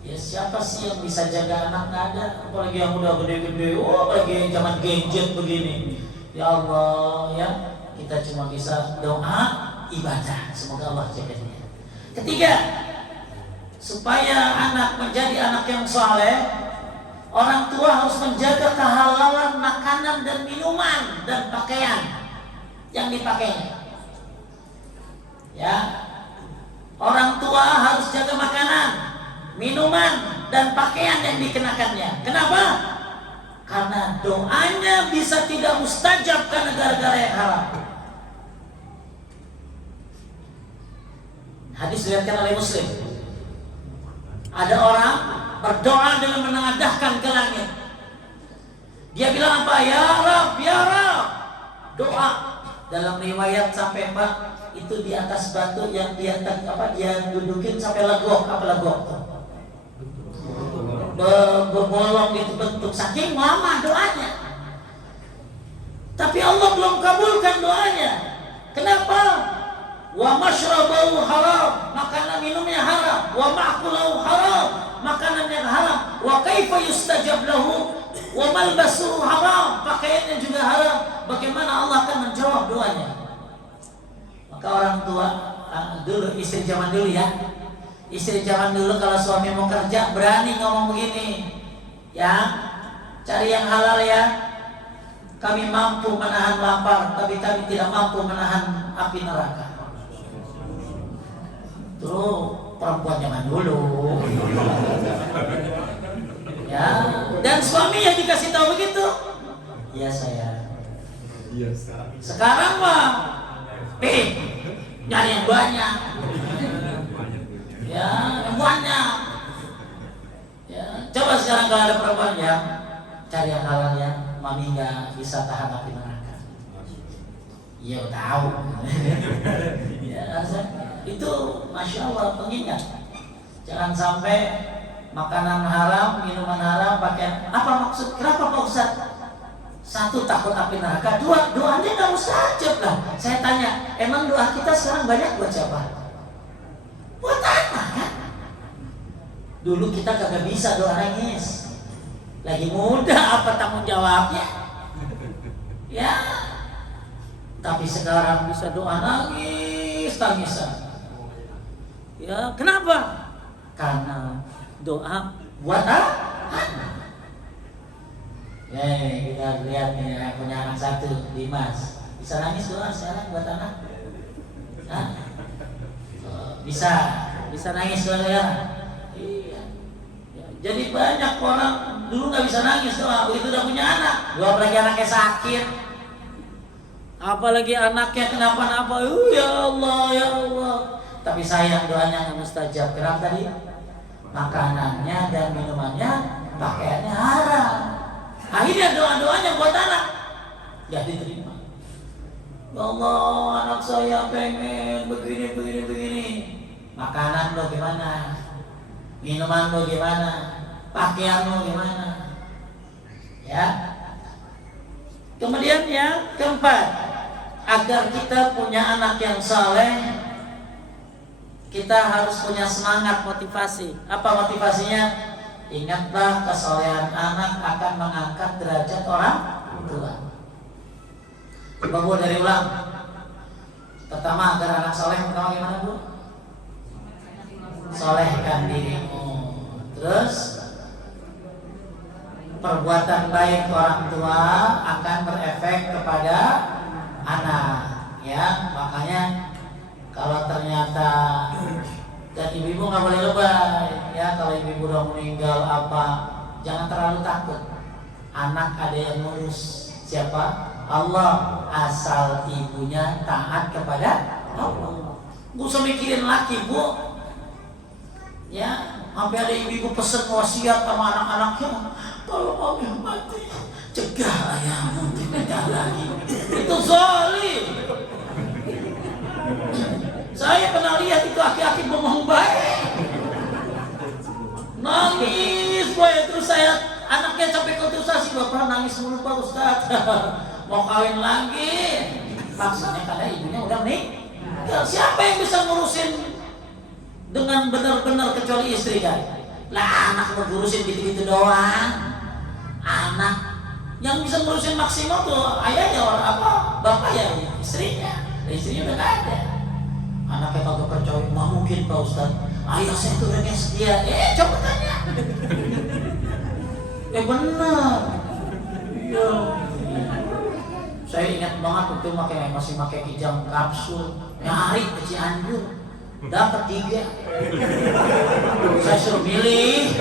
Ya siapa sih yang bisa jaga anak? Nggak ada. Apalagi yang udah gede-gede. Apalagi zaman gadget begini. Ya Allah ya, kita cuma bisa doa, ibadah. Semoga Allah jaga dia. Ketiga, supaya anak menjadi anak yang saleh, orang tua harus menjaga kehalalan makanan dan minuman dan pakaian yang dipakainya. Ya, orang tua harus jaga makanan, minuman, dan pakaian yang dikenakannya. Kenapa? Karena doanya bisa tidak mustajab karena gara-gara yang haram. Hadis diriwayatkan oleh Muslim. Ada orang berdoa dengan menengadahkan ke langit. Dia bilang apa? Ya Rabb, ya Rabb. Doa. Dalam riwayat sampai Pak itu di atas batu yang dia dudukin sampai legok. Apa legok? Berbolong itu bentuk, saking lama doanya. Tapi Allah belum kabulkan doanya. Kenapa? Wa mashrabahu haram, makanan minumnya haram. Wa ma'kulahu haram, makanannya haram. Wa kaifa yustajab lahu? Wa malbasuhu haram, pakaiannya juga haram. Bagaimana Allah akan menjawab doanya? Maka orang tua dulu, istri zaman dulu ya. Istri zaman dulu kalau suami mau kerja berani ngomong begini. Ya, cari yang halal ya. kami mampu menahan lapar, tapi kami tidak mampu menahan api neraka. Itu perempuan zaman dulu. Ya, dan suaminya dikasih tahu begitu. Iya saya. Sekarang mah, nyari yang banyak. Ya, yang banyak. Ya, coba sekarang kalau ada perempuan yang cari yang halal ya, mami nggak bisa tahan api neraka. Iya tahu. Ya, itu masya Allah pengingat. Jangan sampai makanan haram, minuman haram, pakaian. Apa maksud? Kenapa Pak Ustaz? Satu, takut api neraka. Dua, doanya nggak mustajab lah. Saya tanya, emang doa kita sekarang banyak buat siapa? Buat anak kan? Dulu kita kagak bisa doa nangis. Lagi muda, apa tanggung jawabnya? Ya. Tapi sekarang bisa doa nangis, tangisan. Ya, kenapa? Karena doa buat anak. Kita lihat nih, punya anak satu, Dimas. Bisa nangis doa sekarang buat anak? Hah? Bisa nangis doa ya? Iya. Jadi banyak orang dulu nggak bisa nangis doa, begitu udah punya anak. Dua apalagi anaknya sakit, apalagi anaknya kenapa-napa. Ya Allah, ya Allah. Tapi sayang doanya nggak mustajab. Kenapa tadi? Makanannya dan minumannya, pakaiannya haram. Akhirnya doa-doanya buat anak gak diterima. Ya Allah, anak saya pengen begini. Makanan lo gimana? Minuman lo gimana? Pakaian lo gimana? Ya. Kemudian yang keempat, agar kita punya anak yang saleh, kita harus punya semangat, motivasi. Apa motivasinya? Ingatlah kesolehan anak akan mengangkat derajat orang tua. Coba Bu dari ulang. Pertama, agar anak soleh, pertama gimana Bu? Solehkan dirimu. Terus perbuatan baik orang tua akan berefek kepada anak. Ya, makanya kalau ternyata dan ibu-ibu nggak boleh lebay ya, kalau ibu-ibu udah meninggal apa, jangan terlalu takut. Anak ada yang ngurus. Siapa? Allah. Asal ibunya taat kepada Allah. Gak usah mikirin laki Bu. Ya, sampai ada ibu-ibu pesen wasiat sama anak-anaknya, kalau mami mati cegah ayahmu tidak lagi. Itu zalim. Saya pernah lihat itu aki-aki bohong baik, nangis boy. Terus saya anaknya sampai konsultasi, bapak nangis mulu Pak Ustaz, mau kawin lagi. Maksudnya karena ibunya udah meninggal. Siapa yang bisa ngurusin dengan benar-benar kecuali istri kan? Lah anak mau ngurusin gitu-gitu doang. Anak yang bisa ngurusin maksimal tuh ayahnya, orang apa bapak ya, istrinya. Istrinya udah gak ada. Anaknya kagak percaya, nggak mungkin Pak Ustaz. Ayah saya itu orang yang setia. Coba tanya. Benar. Iya. Saya ingat banget waktu masih pakai kijang kapsul, nyari ke Cianjur, dapat 3. Saya suruh milih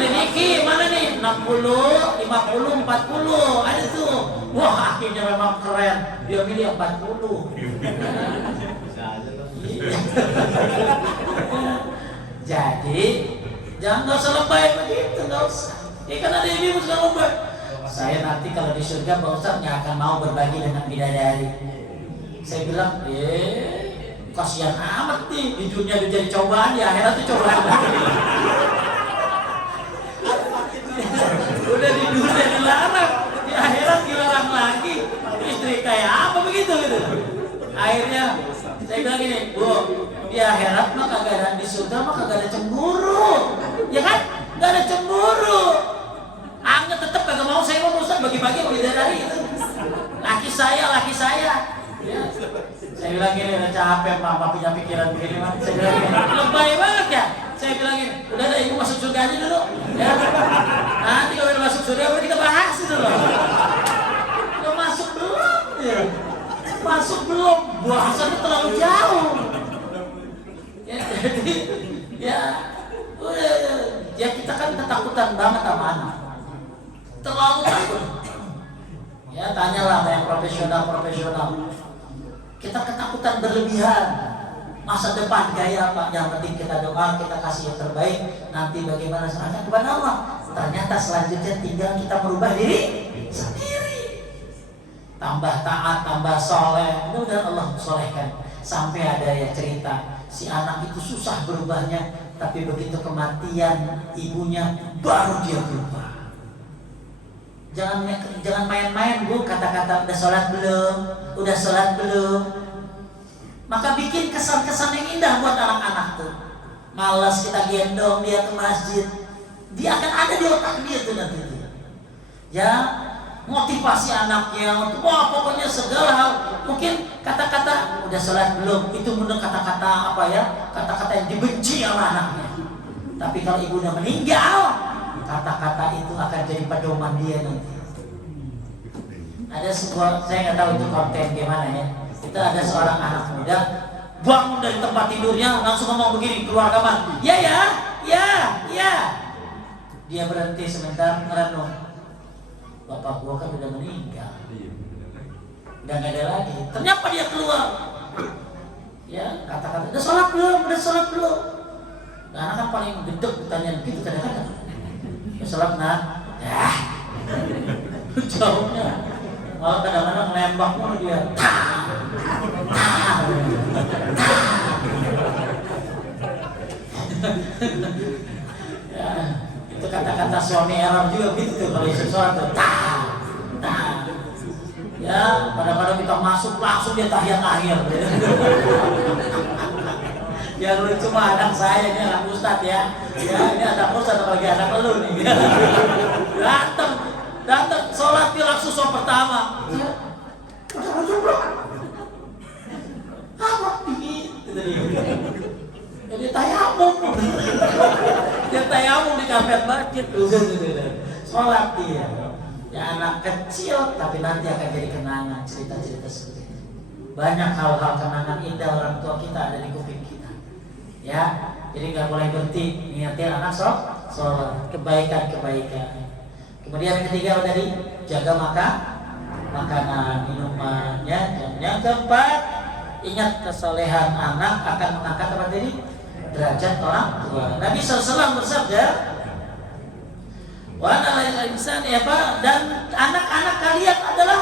Niki mana nih? 60, 50, 40 ada tuh. Wah akhirnya memang keren. Dia milih 40. Jadi jangan nggak usah lebay begitu, nggak usah. Kan ada ibu suka lebay. Saya nanti kalau di surga Pak Ustaz nggak akan mau berbagi dengan bidadari. Saya bilang, kasihan amat nih, di dunia udah jadi cobaan, di akhirat tuh cobaan lagi. Udah di dunia dilarang, di akhirat dilarang lagi. Istri kayak apa begitu gitu. Akhirnya saya bilang gini, Bu, di akhirat mah kagak ada, di surga mah kagak ada cemburu, ya kan? Gak ada cemburu. Angga tetap kagak mau, saya mau Ustaz bagi-bagi bidadari itu. Laki saya. Ya. Saya bilang gini, udah capek Pak punya pikiran begini Pak. Saya bilang gini, lebay banget ya. Saya bilang gini, udah deh ibu masuk surga aja dulu. Ya. Nanti kalau udah masuk surga baru kita bahas itu loh. masuk belum, bahasanya terlalu jauh. Ya, jadi ya udah, ya kita kan ketakutan banget sama anak, terlalu takut. Ya tanyalah yang profesional. Kita ketakutan berlebihan. Masa depan gaya apa? Yang penting kita doa, kita kasih yang terbaik. Nanti bagaimana serahkan kepada Allah. Ternyata selanjutnya tinggal kita merubah diri sendiri. Tambah taat, tambah soleh. Mudah Allah solehkan. Sampai ada yang cerita, si anak itu susah berubahnya, tapi begitu kematian ibunya baru dia berubah. Jangan main-main bu, kata-kata udah sholat belum. Maka bikin kesan-kesan yang indah buat anak-anak tuh. Malas kita gendong dia ke masjid, dia akan ada di otak dia tuh nanti. Ya, motivasi anaknya untuk pokoknya segala hal. Mungkin kata-kata udah sholat belum, itu benar kata-kata apa ya? Kata-kata yang dibenci oleh anaknya. Tapi kalau ibunya meninggal, kata-kata itu akan jadi pedoman dia nanti. Ada sebuah, saya nggak tahu itu konten gimana ya. Itu ada seorang anak muda bangun dari tempat tidurnya langsung ngomong begini keluar kamar. Ya. Dia berhenti sebentar merenung. Bapak gua kan udah meninggal. Udah nggak ada lagi. Ternyata dia keluar. Ya kata-kata udah sholat belum. Nah, anak kan paling gedek ditanya begitu kadang-kadang. Sholat nah, jawabnya malah kadang-kadang nembak mulu dia. Ya, itu kata-kata suami Arab juga gitu tuh kalau isi sholat tuh. Ya, kadang-kadang kita masuk langsung dia tahiyat akhir. Yang lucu mah anak saya ini anak ustadz ya. Ya ini anak ustadz apalagi anak lu nih. Datang sholat dia langsung sholat pertama. Udah belum? Apa gitu dia? Jadi tayamum. Dia tayamum di kapet masjid. Sholat dia. Ya anak kecil tapi nanti akan jadi kenangan cerita-cerita seperti itu. Banyak hal-hal kenangan indah orang tua kita ada di kuping kita. Ya, jadi nggak boleh berhenti ngingetin anak sholat, kebaikan. Kemudian yang ketiga tadi jaga makanan, minumannya. Dan yang keempat, ingat kesolehan anak akan mengangkat apa tadi? Derajat orang tua. Nabi SAW bersabda, wa ana insan dan anak-anak kalian adalah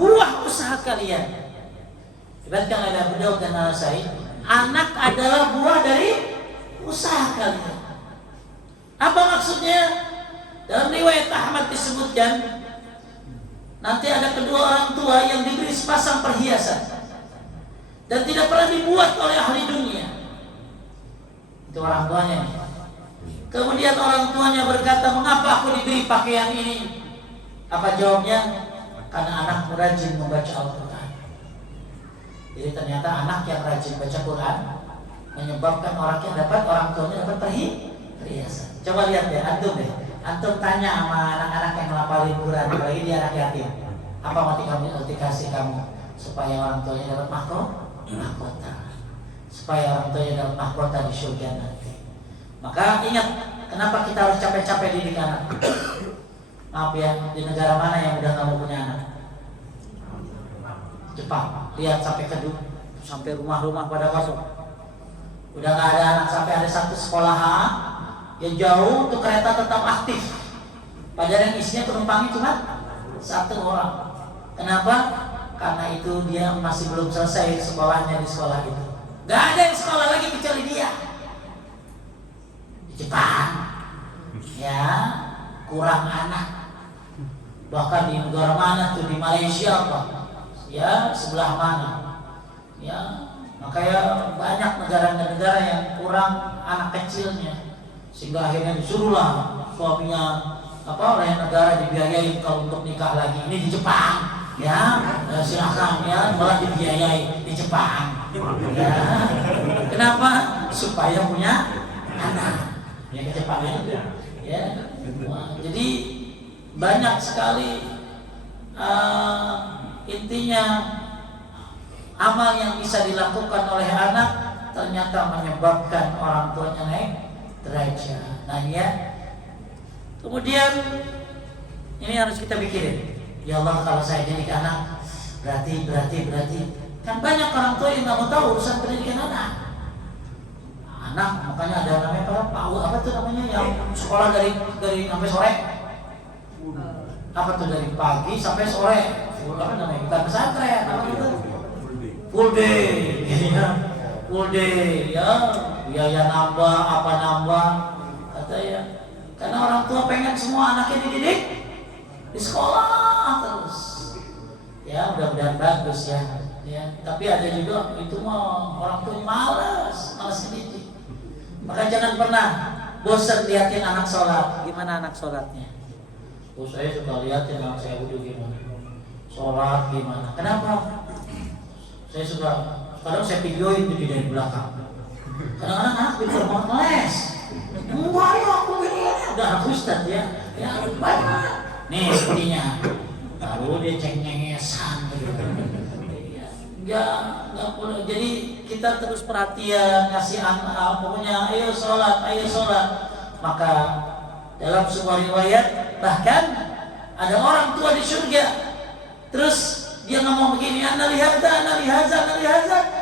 buah usaha kalian. Ibaratkan oleh Abu Daud dan Al-Sa'id, anak adalah buah dari usaha kalian. Apa maksudnya? Dalam riwayat Ahmad disebutkan, nanti ada kedua orang tua yang diberi sepasang perhiasan dan tidak pernah dibuat oleh ahli dunia. Itu orang tuanya nih. Kemudian orang tuanya berkata, mengapa aku diberi pakaian ini? Apa jawabnya? Karena anakmu rajin membaca Al-Quran. Jadi ternyata anak yang rajin baca Quran menyebabkan orang tuanya dapat perhiasan. Coba lihat deh, antum tanya sama anak-anak yang melafalin Quran, apalagi dia anak yatim. Apa motivasi kamu supaya orang tuanya dapat mahkota, supaya orang tuanya dapat mahkota di surga nanti. Maka ingat, kenapa kita harus capek-capek didik anak? Maaf ya, di negara mana yang udah nggak mau punya anak? Jepang. Lihat sampai rumah-rumah pada kosong. Udah nggak ada anak, sampai ada satu sekolahan yang jauh tuh kereta tetap aktif. Padahal yang isinya penumpangnya cuma satu orang. Kenapa? Karena itu dia masih belum selesai sekolahnya di sekolah itu. Gak ada yang sekolah lagi kecuali dia. Di Jepang, ya kurang anak. Bahkan di negara mana tuh, di Malaysia apa? Ya sebelah mana? Ya makanya banyak negara-negara yang kurang anak kecilnya. Sehingga akhirnya disuruhlah suaminya oleh negara dibiayai kalau untuk nikah lagi. Ini di Jepang, ya silakan ya, malah dibiayai di Jepang. Ya, kenapa? Supaya punya anak. Ya ke Jepang ya. Jadi banyak sekali intinya amal yang bisa dilakukan oleh anak ternyata menyebabkan orang tuanya naik derajat. Nah ya, kemudian ini harus kita pikirin. Ya Allah, kalau saya didik anak berarti kan banyak orang tua yang nggak mau tahu urusan pendidikan anak. Makanya ada namanya apa tuh namanya yang sekolah dari sampai sore. Apa tuh dari pagi sampai sore? Apa namanya? Bukan pesantren, apa itu? Full day, ya. Full day, ya. Biaya nambah, apa nambah, kata ya. Karena orang tua pengen semua anaknya dididik di sekolah terus. Ya, mudah-mudahan bagus ya. Ya, tapi ada juga itu mah orang tua malas dididik. Maka jangan pernah bosan liatin anak sholat. Gimana anak sholatnya? Oh, saya suka liatin anak saya wudhu gimana, sholat gimana. Kenapa? Saya suka, kadang saya videoin itu dari belakang. Kadang-kadang anak pintar banget les. Enggak ya, aku videoin. Udah anak ustad ya. Ya banyak. Nih sepertinya. Lalu dia ceng-cengesan gitu. Nggak boleh. Jadi kita terus perhatian, ngasih anak, pokoknya ayo sholat. Maka dalam sebuah riwayat bahkan ada orang tua di surga. Terus dia ngomong begini, ana lihaza,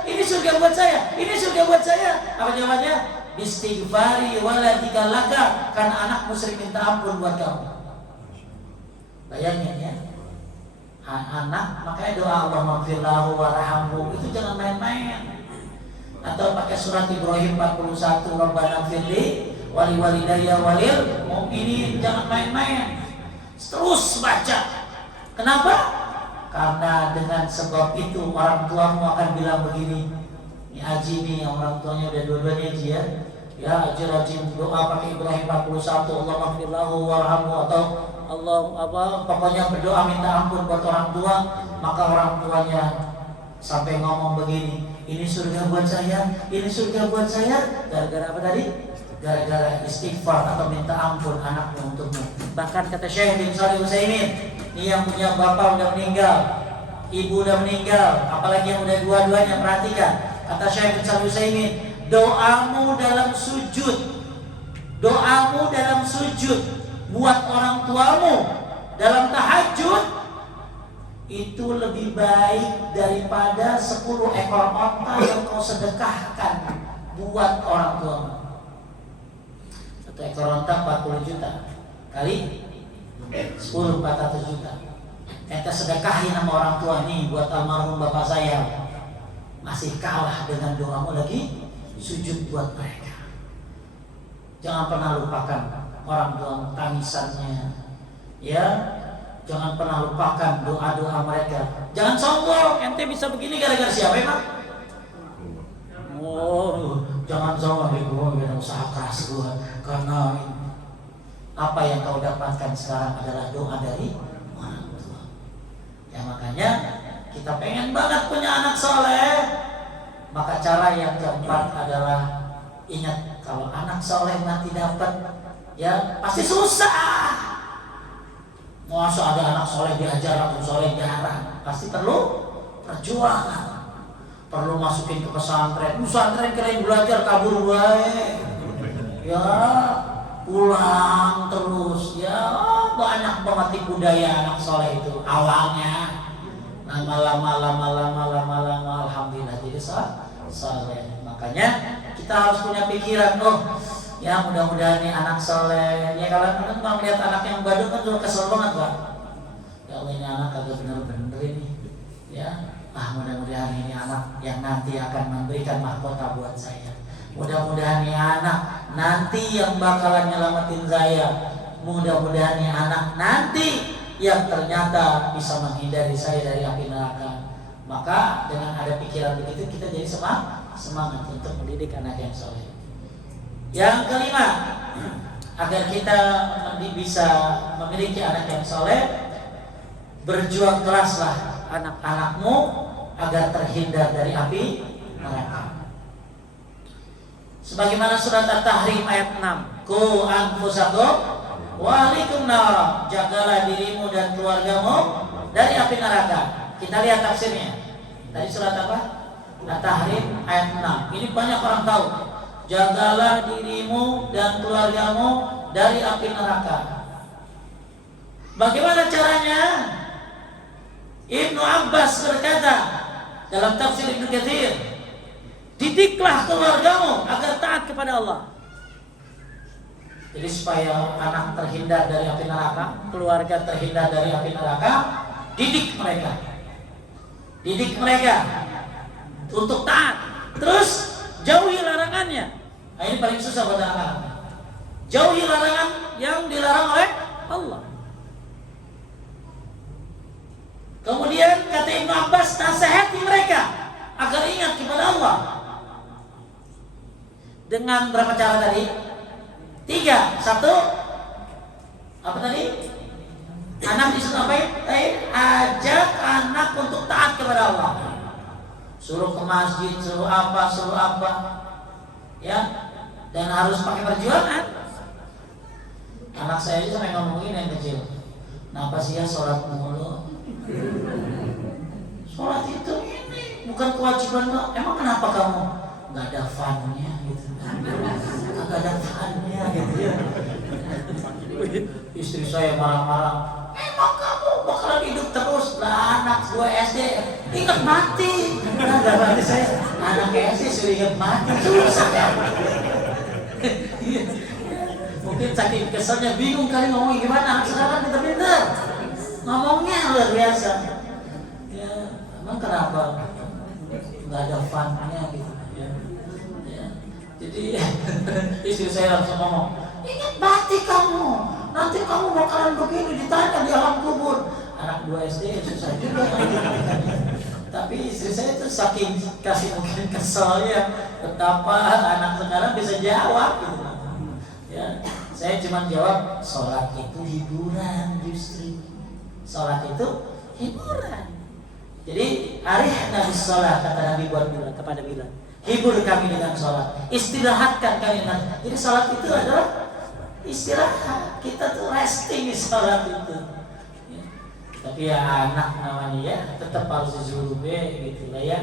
ini surga buat saya. Apa jawabannya? Bistighfari waladika laka, karena anakmu sering minta ampun buat kamu. Bayangin ya. Anak, makanya doa Allahumma firlahu warhamhu itu jangan main-main. Atau pakai surat Ibrahim 41, Rabbana firli wali walidayya walil mu'minin, jangan main-main. Terus baca. Kenapa? Karena dengan sebab itu orang tuamu akan bilang begini. Ini Haji nih, orang tuanya udah dua-duanya Haji ya. Ya Haji rajin doa pakai Ibrahim 41, Allahumma firlahu warhamhu, atau pokoknya berdoa minta ampun buat orang tua. Maka orang tuanya sampai ngomong begini, ini surga buat saya. Gara-gara apa tadi? Gara-gara istighfar atau minta ampun anakmu untukmu. Bahkan kata Syekh bin Shalih Utsaimin, ini yang punya bapak udah meninggal, ibu udah meninggal, apalagi yang udah dua-duanya, perhatikan. Kata Syekh bin Shalih Utsaimin, doamu dalam sujud buat orang tuamu dalam tahajud itu lebih baik daripada 10 ekor onta yang kau sedekahkan buat orang tuamu. 1 ekor onta 40 juta kali 10, 400 juta. Kita sedekahin sama orang tua nih buat almarhum bapak saya, masih kalah dengan doamu lagi sujud buat mereka. Jangan pernah lupakan orang tua tangisannya, ya. Jangan pernah lupakan doa-doa mereka. Jangan sombong, ente bisa begini gara-gara siapa emang? Oh, jangan sombong, gue usaha keras gue. Karena apa yang kau dapatkan sekarang adalah doa dari orang tua. Ya makanya kita pengen banget punya anak soleh. Maka cara yang keempat adalah ingat, kalau anak soleh nanti dapat, ya pasti susah. Masa ada anak soleh diajar, anak soleh jarang, pasti perlu perjuangan. Perlu masukin ke pesantren kirain belajar kabur wae. Ya pulang terus, ya banyak banget tipu daya anak soleh itu awalnya. Lama-lama alhamdulillah jadi soleh. Makanya kita harus punya pikiran, ya mudah-mudahan nih anak soleh. Ya kalau kan melihat anak yang badut kan juga kesel banget Pak. Ya Allah, ini anak agak bener-bener ini. Ya, mudah-mudahan ini anak yang nanti akan memberikan mahkota buat saya. Mudah-mudahan ini anak nanti yang bakalan nyelamatin saya. Mudah-mudahan ini anak nanti yang ternyata bisa menghindari saya dari api neraka. Maka dengan ada pikiran begitu kita jadi semangat untuk mendidik anak yang soleh. Yang kelima, agar kita bisa memiliki anak yang soleh, berjuang keraslah anak-anakmu agar terhindar dari api neraka. Sebagaimana surat At-Tahrim ayat 6, Qu anfusakum wa ahlikum nar, jagalah dirimu dan keluargamu dari api neraka. Kita lihat tafsirnya. Tadi surat apa? At-Tahrim ayat 6. Ini banyak orang tahu. Jagalah dirimu dan keluargamu dari api neraka. Bagaimana caranya? Ibnu Abbas berkata dalam tafsir Ibnu Katsir, didiklah keluargamu agar taat kepada Allah. Jadi supaya anak terhindar dari api neraka, keluarga terhindar dari api neraka, didik mereka. Didik mereka untuk taat. Terus jauhi larangannya. Nah, ini paling susah buat anak-anak. Jauhi larangan yang dilarang oleh Allah. Kemudian kata Ibnu Abbas, nasihati mereka agar ingat kepada Allah. Dengan berapa cara tadi? 3. 1. Apa tadi? Anak disuruh apa? Ajak anak untuk taat kepada Allah. Suruh ke masjid, suruh apa. Ya. Dan harus pakai perjuangan. Anak saya aja sampai ngomongin yang kecil. Kenapa sih ya sholat mulu? Sholat itu ini bukan kewajiban lo. Emang kenapa kamu? Gak ada fun-nya gitu. Gak ada fun-nya gitu ya. Istri saya marah-marah. Emang kamu bakalan hidup terus lah, anak gue SD ingat mati. Nah, berarti saya anak SD sudah ingat mati susah ya. Mungkin saking keselnya bingung kali ngomong gimana. Anak sekarang pintar-pintar ngomongnya luar biasa. Ya, emang kenapa? Nggak ada fun-nya gitu. Ya. Jadi istri saya langsung ngomong, ingat mati kamu. Nanti kamu bakalan begini ditanya di alam kubur. Anak 2 SD susah juga. Tapi istri saya itu saking kasih mungkin keselnya betapa anak sekarang bisa jawab gitu. Ya, saya cuma jawab sholat itu hiburan justru. Sholat itu hiburan. Jadi arihna bis sholat kata Nabi buat Bilal kepada Bilal. Hibur kami dengan sholat. Istirahatkan kami dengan. Jadi sholat itu adalah istirahat, kita tuh resting di sholat itu. Ya. Tapi ya anak namanya ya, tetap harus disuruh gitu lah ya.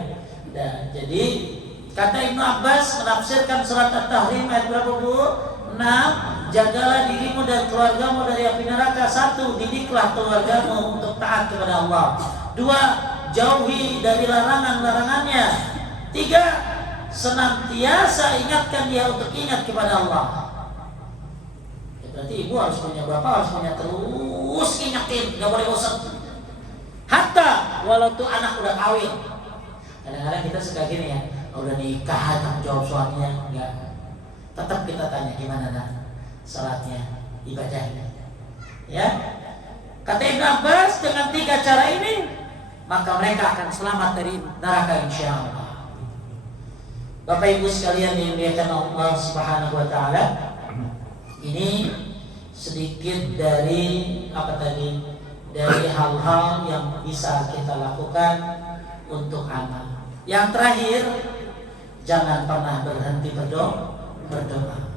Dan jadi kata Ibnu Abbas menafsirkan surat At-Tahrim ayat berapa Bu? 6. Jagalah dirimu dan keluargamu dari api neraka. 1. Didiklah keluargamu untuk taat kepada Allah. 2. Jauhi dari larangan-larangannya. 3. Senantiasa ingatkan dia untuk ingat kepada Allah. Berarti ibu harus punya, bapak harus punya, terus ingetin, gak boleh bosan. Hatta walau tuh anak udah kawin. Kadang-kadang kita suka gini ya, udah nikah tanggung jawab suaminya, enggak. Tetap kita tanya gimana dah salatnya, ibadahnya. Ya. Kata Ibnu Abbas, dengan 3 cara ini maka mereka akan selamat dari neraka insyaallah. Bapak Ibu sekalian yang dimuliakan Allah Subhanahu wa taala, ini sedikit dari apa tadi, dari hal-hal yang bisa kita lakukan untuk anak. Yang terakhir, jangan pernah berhenti berdoa.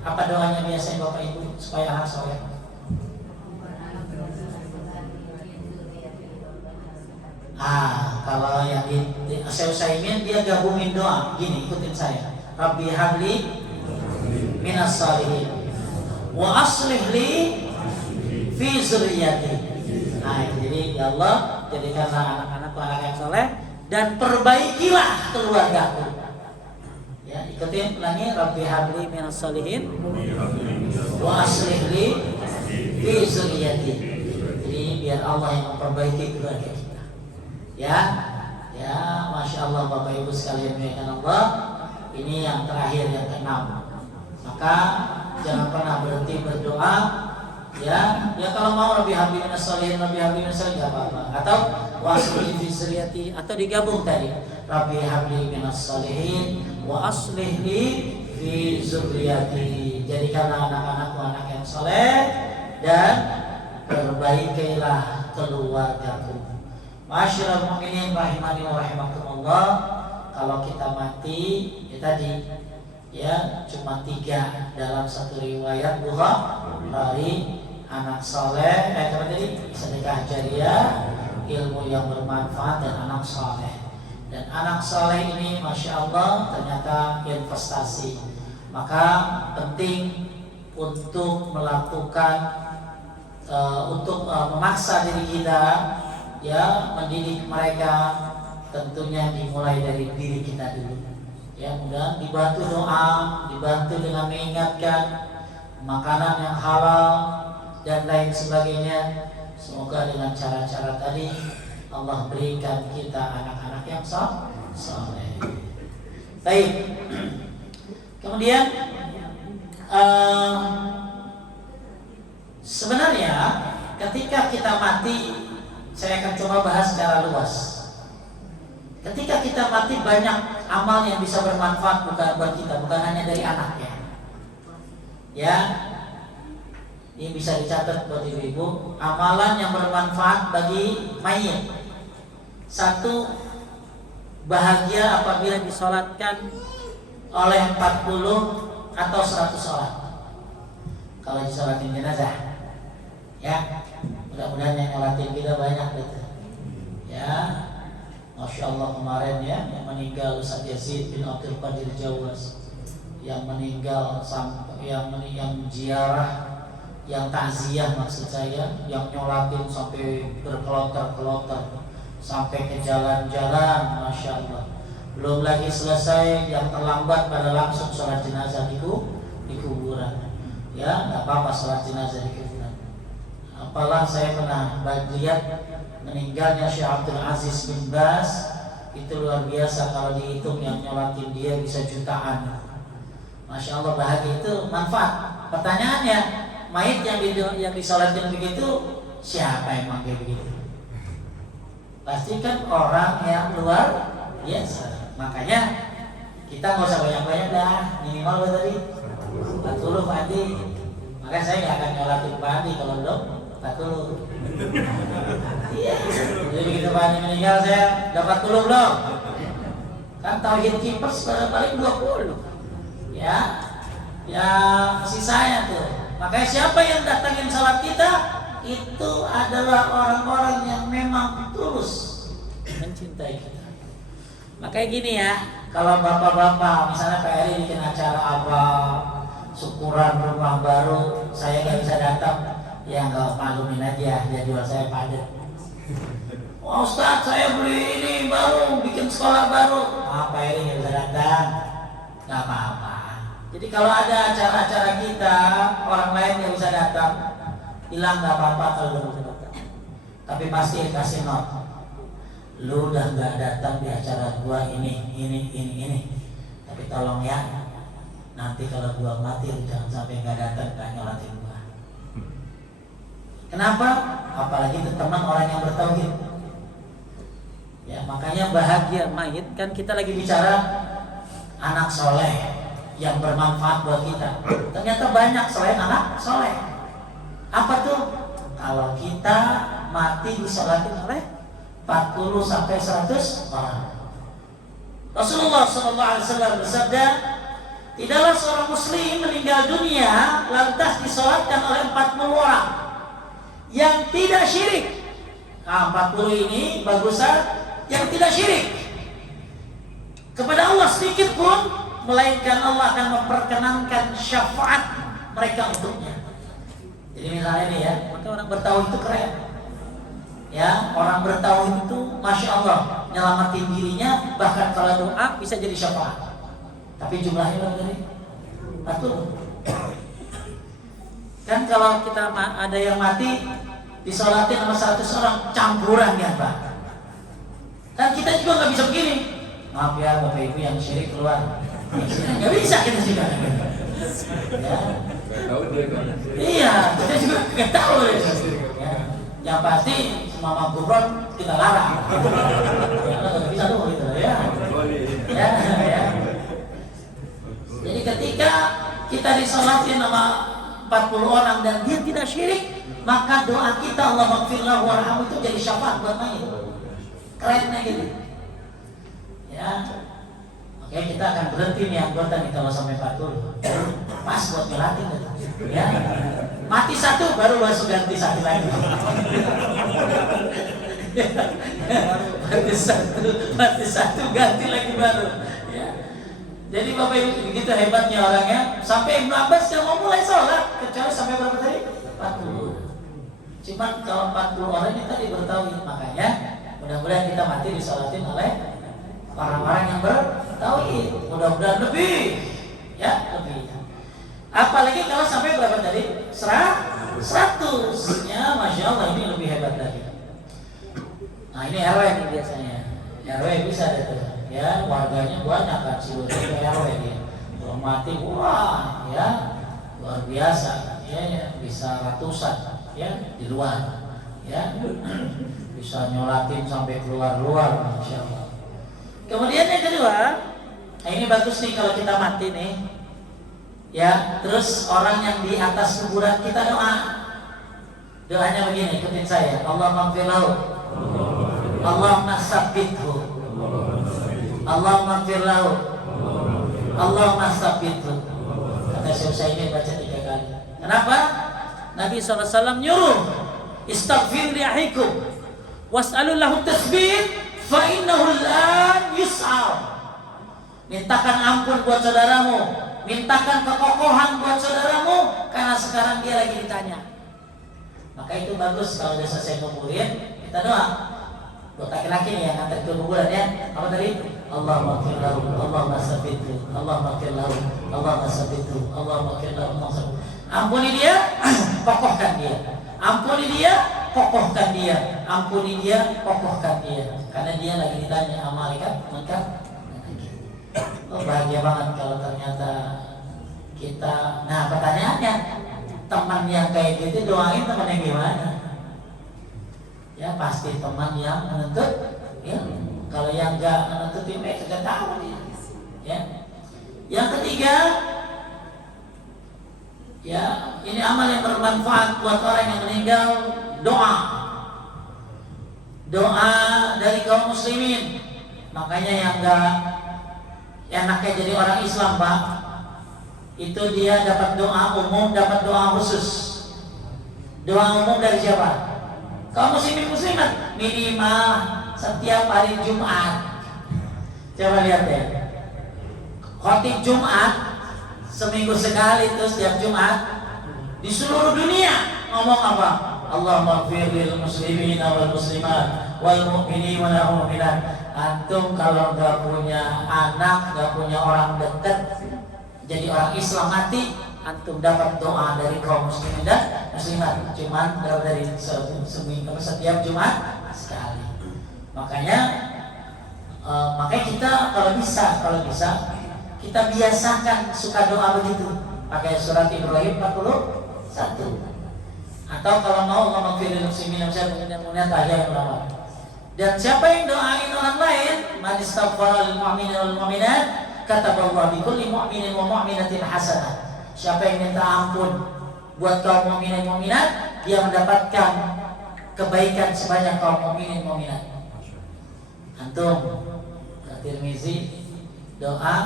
Apa doanya biasanya Bapak Ibu supaya anak soleh? Kalau yang di Utsaimin dia gabungin doa gini, ikutin saya. Rabbi habli minas shalihin wa aslih li fi dzurriyyati. Nah, jadi ya Allah, jadikanlah anak-anakku anak yang soleh dan perbaikilah keluargaku. Ya, ikutin ulangi, Rabbi habli minas shalihin wa aslih li fi dzurriyyati. Jadi biar Allah yang memperbaiki keluarga kita. Ya, masya Allah Bapak Ibu sekalian dimuliakan Allah. Ini yang terakhir, yang ke-6. Maka jangan pernah berhenti berdoa. Ya kalau mau Rabbi habli minas shalihin, Rabbi habli minas shalihin enggak apa-apa. Atau wa aslih fi dzurriyyati, atau digabung tadi. Rabbi habli minas shalihin wa aslih li fi dzurriyyati. Jadikanlah anak-anakku anak yang saleh dan perbaikilah keluargaku. Ma'asyiral mu'minin rahimani wa rahimakumullah. Kalau kita mati, ya tadi ya cuma 3 dalam satu riwayat Bukhari, anak saleh, tadi sedekah jariah, ilmu yang bermanfaat dan anak saleh. Dan anak soleh ini Masya Allah ternyata investasi. Maka penting untuk melakukan memaksa diri kita, ya, mendidik mereka. Tentunya dimulai dari diri kita dulu. Ya, mudah dibantu doa, dibantu dengan mengingatkan makanan yang halal dan lain sebagainya. Semoga dengan cara-cara tadi Allah berikan kita anak-anak yang saleh. Baik. Kemudian sebenarnya ketika kita mati, saya akan coba bahas secara luas. Ketika kita mati banyak amal yang bisa bermanfaat buat kita, bukan hanya dari anaknya. Ya, ini bisa dicatat buat ibu-ibu. Amalan yang bermanfaat bagi mayit. Satu, bahagia apabila disolatkan oleh 40 atau 100 orang. Kalau disolatin jenazah, ya, mudah-mudahan yang nyolatin kita banyak gitu. Ya, Masya Allah kemarin ya, yang meninggal Ustaz Yazid bin Abdul Qadir Jawas, yang meninggal yang ziarah, yang takziah maksud saya, yang nyolatin sampai berkeloter-keloter sampai ke jalan-jalan, Masya Allah. Belum lagi selesai yang terlambat pada langsung sholat jenazah di kuburan. Ya, nggak apa-apa sholat jenazah di kuburan. Apalah saya pernah lihat meninggalnya Syekh Abdul Aziz bin Baz, itu luar biasa. Kalau dihitung yang nyolatin dia bisa jutaan. Masya Allah, bahagia itu manfaat. Pertanyaannya, mayit yang disolatin begitu siapa emang kayak begitu? Pasti kan orang yang luar biasa. Makanya kita nggak usah banyak-banyak dah, minimal tadi 40 Pak Andi. Makanya saya nggak akan nyolatin Pak Andi kalau belum 40. Iya. Jadi begitu Pak Andi meninggal saya dapat 40 belum? Kan tauhid keepers paling 20. Ya, ya sisanya tuh. Makanya siapa yang datangin salat kita itu adalah orang-orang yang memang tulus mencintai kita. Makanya gini ya, kalau bapak-bapak misalnya Pak Eri bikin acara apa, syukuran rumah baru, saya nggak bisa datang, ya nggak maklumin aja, jadwal saya padat. Wah Ustaz, saya beli ini baru, bikin sekolah baru. Pak Eri nggak bisa datang, nggak apa-apa. Jadi kalau ada acara-acara kita, orang lain yang bisa datang, bilang nggak apa-apa kalau belum bisa datang. Tapi pasti kasih not. Lu udah nggak datang di acara gua ini. Tapi tolong ya, nanti kalau gua mati lu jangan sampai nggak datang, nggak nyolatin gua. Kenapa? Apalagi itu teman orang yang bertauhid. Ya makanya bahagia mayit, kan kita lagi bicara anak soleh yang bermanfaat buat kita. Ternyata banyak selain anak soleh. Apa tuh? Kalau kita mati disolatin oleh 40 sampai 100 orang. Rasulullah SAW bersabda, tidaklah seorang muslim meninggal dunia lantas disolatkan oleh 40 orang yang tidak syirik. Nah 40 ini bagusan yang tidak syirik kepada Allah sedikit pun, melainkan Allah akan memperkenankan syafaat mereka untuknya. Jadi misalnya ini ya, maka orang bertauhid itu keren. Ya, orang bertauhid itu Masya Allah nyelamatin dirinya, bahkan kalau doa bisa jadi syafaat. Tapi jumlahnya berapa tadi? 40. Kan kalau kita ada yang mati disolatin sama 100 orang, campuran ya Pak. Kan kita juga nggak bisa begini. Maaf ya Bapak Ibu yang syirik keluar. Nggak bisa kita juga. Ya. Iya, kita juga nggak tahu. Ya. Yang pasti Mama Gubron kita larang. Ya, nggak bisa tuh gitu ya. Ya. Jadi ketika kita disolatin sama 40 orang dan dia tidak syirik, maka doa kita Allah maghfirlahu warhamhu itu jadi syafaat buat mayit. Kerennya gitu. Ya. Oke, kita akan berhenti nih anggota nih kalau sampai 40. Pas buat nyolatin gitu. Ya. Mati satu baru langsung ganti satu lagi. mati satu ganti lagi baru. Ya. Jadi Bapak Ibu begitu hebatnya orangnya. Sampai Ibnu Abbas yang mau mulai sholat kecuali sampai berapa tadi? 40. Cuman kalau 40 orang ini tadi bertauhid, makanya mudah-mudahan kita mati disolatin oleh orang-orang yang bertauhid. Mudah-mudahan lebih, ya lebih. Apalagi kalau sampai berapa tadi? 100. Ya, masya Allah ini lebih hebat lagi. Nah ini RW nih biasanya. RW bisa deh tuh. Ya warganya banyak kan sih RW dia. Belum mati, wah ya luar biasa. Ya bisa ratusan ya di luar. Ya bisa nyolatin sampai keluar-luar, masya Allah. Kemudian yang kedua, nah ini bagus nih kalau kita mati nih. Ya, terus orang yang di atas kuburan kita doa. Doanya begini, ikutin saya. Allahumma ighfir lahu. Allahumma tsabbithu. Allahumma ighfir lahu. Allahumma tsabbithu. Kata Syekh Utsaimin baca 3 kali. Kenapa? Nabi SAW nyuruh istaghfir li akhikum was'alu lahu tatsbit fa innahu lan yus'al. Mintakan ampun buat saudaramu, mintakan kekokohan buat saudaramu, karena sekarang dia lagi ditanya. Maka itu bagus kalau udah selesai kuburin, kita doa. Buat laki-laki nih yang ngantar ke kuburan ya. Apa tadi? Allahumma ighfir lahu, Allahumma tsabbithu, Allahumma ighfir lahu, Allahumma tsabbithu, Allahumma ighfir lahu. Ampuni dia, kokohkan dia. Ampuni dia, kokohkan dia. Ampuni dia, kokohkan dia. Karena dia lagi ditanya sama malaikat, maka oh, bahagia banget kalau ternyata kita. Nah pertanyaannya, teman yang kayak gitu doain teman yang gimana? Ya pasti teman yang menuntut. Ya kalau yang enggak menuntut mereka enggak tahu dia. Ya. Yang ketiga, ya ini amal yang bermanfaat buat orang yang meninggal, doa. Doa dari kaum muslimin. Makanya yang enggak enaknya jadi orang Islam, Pak, itu dia dapat doa umum, dapat doa khusus. Doa umum dari siapa? Kaum muslimin muslimat, minimal setiap hari Jumat. Coba lihat ya, khotib Jumat seminggu sekali itu setiap Jumat di seluruh dunia ngomong apa? Allahumma ighfir lil muslimin wal muslimat wal mu'minin wal mu'minat. Antum kalau nggak punya anak, nggak punya orang dekat, jadi orang Islam mati, antum dapat doa dari kaum muslimin dan muslimat. Cuman dari seminggu setiap Jumat sekali. Makanya kita kalau bisa kita biasakan suka doa begitu. Pakai surat Ibrahim 41. Atau kalau mau ngomong firil muslimin yang ulama. Dan siapa yang doain orang lain, man istaghfara lil mu'minin wal mu'minat kataballahu bi kulli mu'minin wa mu'minatin hasanah. Siapa yang minta ampun buat kaum mukminin mukminat, dia mendapatkan kebaikan sebanyak kaum mukminin mukminat. Antum Tirmizi doa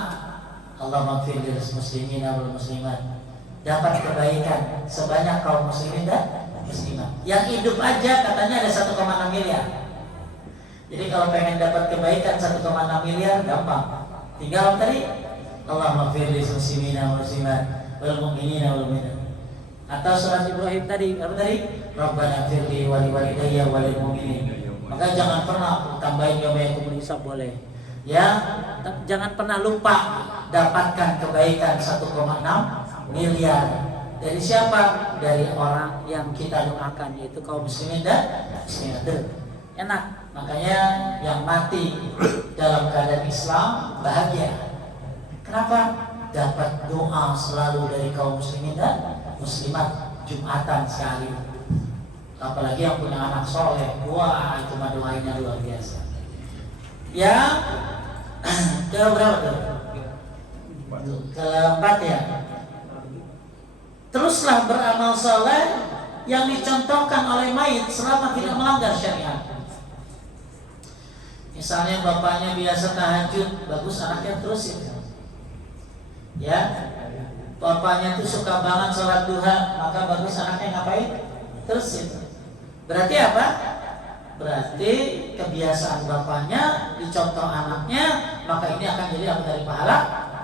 Allahumma ighfir lil muslimin wal muslimat, dapat kebaikan sebanyak kaum muslimin dan muslimat. Yang hidup aja katanya ada 1,6 miliar. Jadi kalau pengen dapat kebaikan 1,6 miliar gampang. Tinggal tadi Allahumma ighfir lil muslimin wal muslimat wal mu'minin wal mu'minat. Atau surat Ibrahim tadi, apa tadi? Rabbana ighfirli wa liwalidayya wa lil mu'minin. Maka jangan pernah tambahin yauma yakumul hisab boleh. Ya, jangan pernah lupa dapatkan kebaikan 1,6 miliar. Dari siapa? Dari orang yang kita doakan, yaitu kaum muslimin dan muslimat. Enak. Makanya yang mati dalam keadaan Islam bahagia. Kenapa? Dapat doa selalu dari kaum muslimin dan muslimat Jumatan sekali. Apalagi yang punya anak soleh, wah itu mah doanya luar biasa. Ya, ke berapa tuh? Keempat ya. Teruslah beramal soleh yang dicontohkan oleh mayit selama tidak melanggar syariat. Misalnya bapaknya biasa tahajud, bagus anaknya terusin. Ya, bapaknya tuh suka banget sholat duha, maka bagus anaknya ngapain? Terusin. Berarti apa? berarti kebiasaan bapaknya dicontoh anaknya, maka ini akan jadi apa dari pahala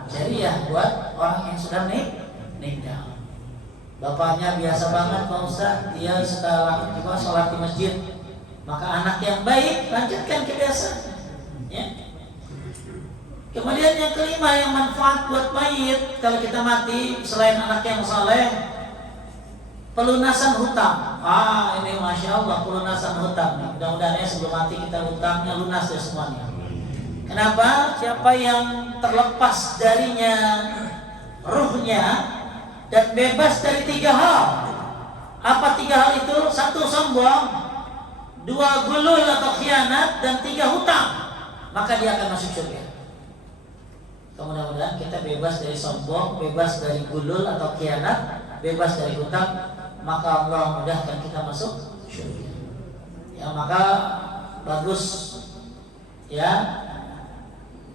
jariah buat orang yang sudah meninggal. Bapaknya biasa banget Pak Ustaz, dia setelah juga sholat di masjid, maka anak yang baik lanjutkan kebiasaan. Ya. Kemudian yang kelima yang manfaat buat mayit kalau kita mati selain anak yang saleh, pelunasan hutang. Ini masya Allah pelunasan hutang. Mudah-mudahan sebelum mati kita hutangnya lunas ya semuanya. Kenapa? Siapa yang terlepas darinya ruhnya dan bebas dari 3 hal. Apa 3 hal itu? 1 sombong, 2 gulul atau khianat, dan 3 hutang. Maka dia akan masuk surga. Mudah-mudahan kita bebas dari sombong, bebas dari gulul atau khianat, bebas dari hutang. Maka Allah mudahkan kita masuk surga. Ya, maka bagus ya.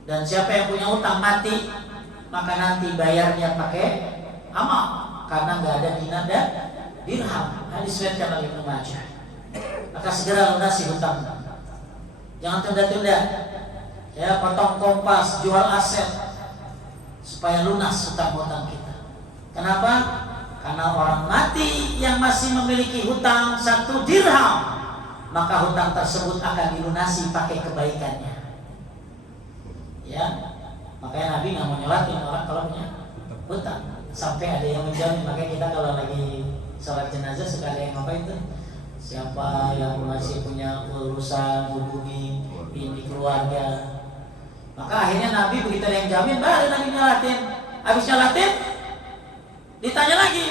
Dan siapa yang punya hutang mati, maka nanti bayarnya pakai amal, karena nggak ada dinar dan dirham. Hadis riwayat oleh Ibnu Majah. Maka segera lunasi hutang. Jangan tunda-tunda. Ya, potong kompas, jual aset supaya lunas hutang-hutang kita. Kenapa? Karena orang mati yang masih memiliki hutang 1 dirham, maka hutang tersebut akan dilunasi pakai kebaikannya. Ya, makanya Nabi nggak mau nyolatin orang kalau punya hutang sampai ada yang menjamin. Makanya kita kalau lagi sholat jenazah suka ada yang ngapain tuh? Siapa yang masih punya urusan hubungi ini keluarga. Maka akhirnya Nabi begitu ada yang jamin baru Nabi nyolatin. Habis nyolatin ditanya lagi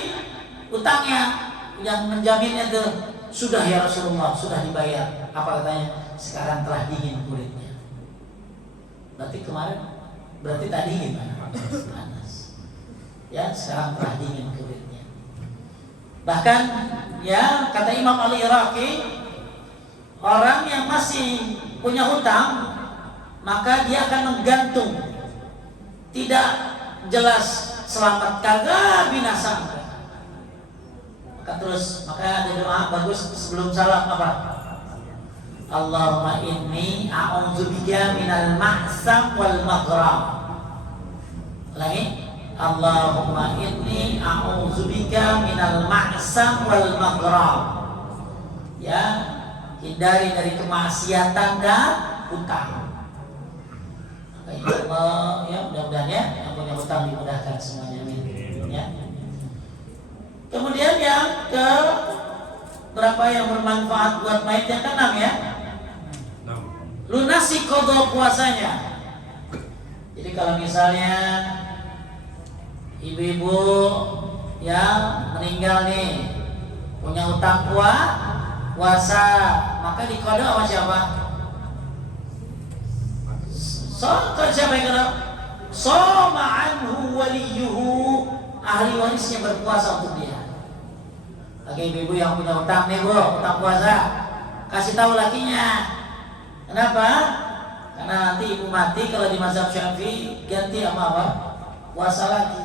utangnya yang menjaminnya tuh, sudah ya Rasulullah, sudah dibayar. Apa katanya? Sekarang telah dingin kulitnya. Berarti kemarin, berarti tadi gimana? Panas. Ya, sekarang telah dingin kulitnya. Bahkan ya kata Imam Al-Iraqi, orang yang masih punya hutang maka dia akan menggantung, tidak jelas selamat kagak binasa. Maka ada doa bagus sebelum salam apa? Allahumma inni a'udzubika minal ma'sam wal maghram. Lagi, Allahumma inni a'udzubika minal ma'sam wal maghram. Ya, hindari dari kemaksiatan dan hutang. Allah, ya mudah-mudahan ya yang punya hutang dimudahkan semuanya. Ya. Kemudian yang ke berapa yang bermanfaat buat mayit? Yang ke-6 ya. Lunasi qada puasanya. Jadi kalau misalnya ibu-ibu yang meninggal nih punya hutang puasa, maka diqada sama siapa? Siapa yang kena? Soma anhu waliyuhu, ahli warisnya berpuasa untuk dia. Bagi ibu-ibu yang punya hutang nih bu, hutang puasa, kasih tahu lakinya. Kenapa? Karena nanti ibu mati kalau di mazhab Syafi'i ganti sama apa? Puasa lagi.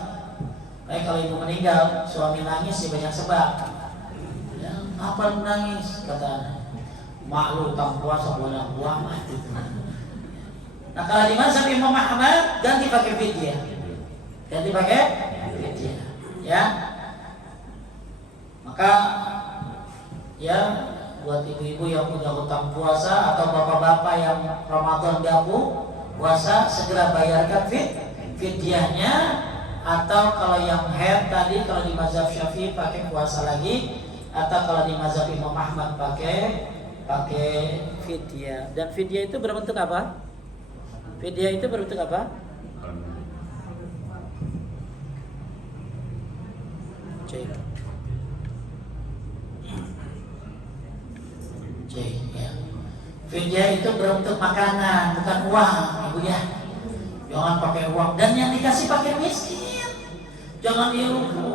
Kayak kalau ibu meninggal, suami nangis ya banyak sebab. Ya, apa nangis? Kata maklum hutang puasa banyak buah mati. Nah kalau di mazhab Imam Ahmad ganti pakai fidyah. Ganti pakai fidyah. Ya. Maka ya buat ibu-ibu yang punya hutang puasa atau bapak-bapak yang Ramadan gabung puasa, segera bayarkan fidyahnya. Atau kalau yang haid tadi, kalau di mazhab Syafi'i pakai puasa lagi, atau kalau di mazhab Imam Ahmad pakai fidyah. Dan fidyah itu berbentuk apa? Fidyah itu berbentuk apa? Ya. Fidyah itu berbentuk makanan, bukan uang, ibu ya. Jangan pakai uang. Dan yang dikasih pakai miskin. Jangan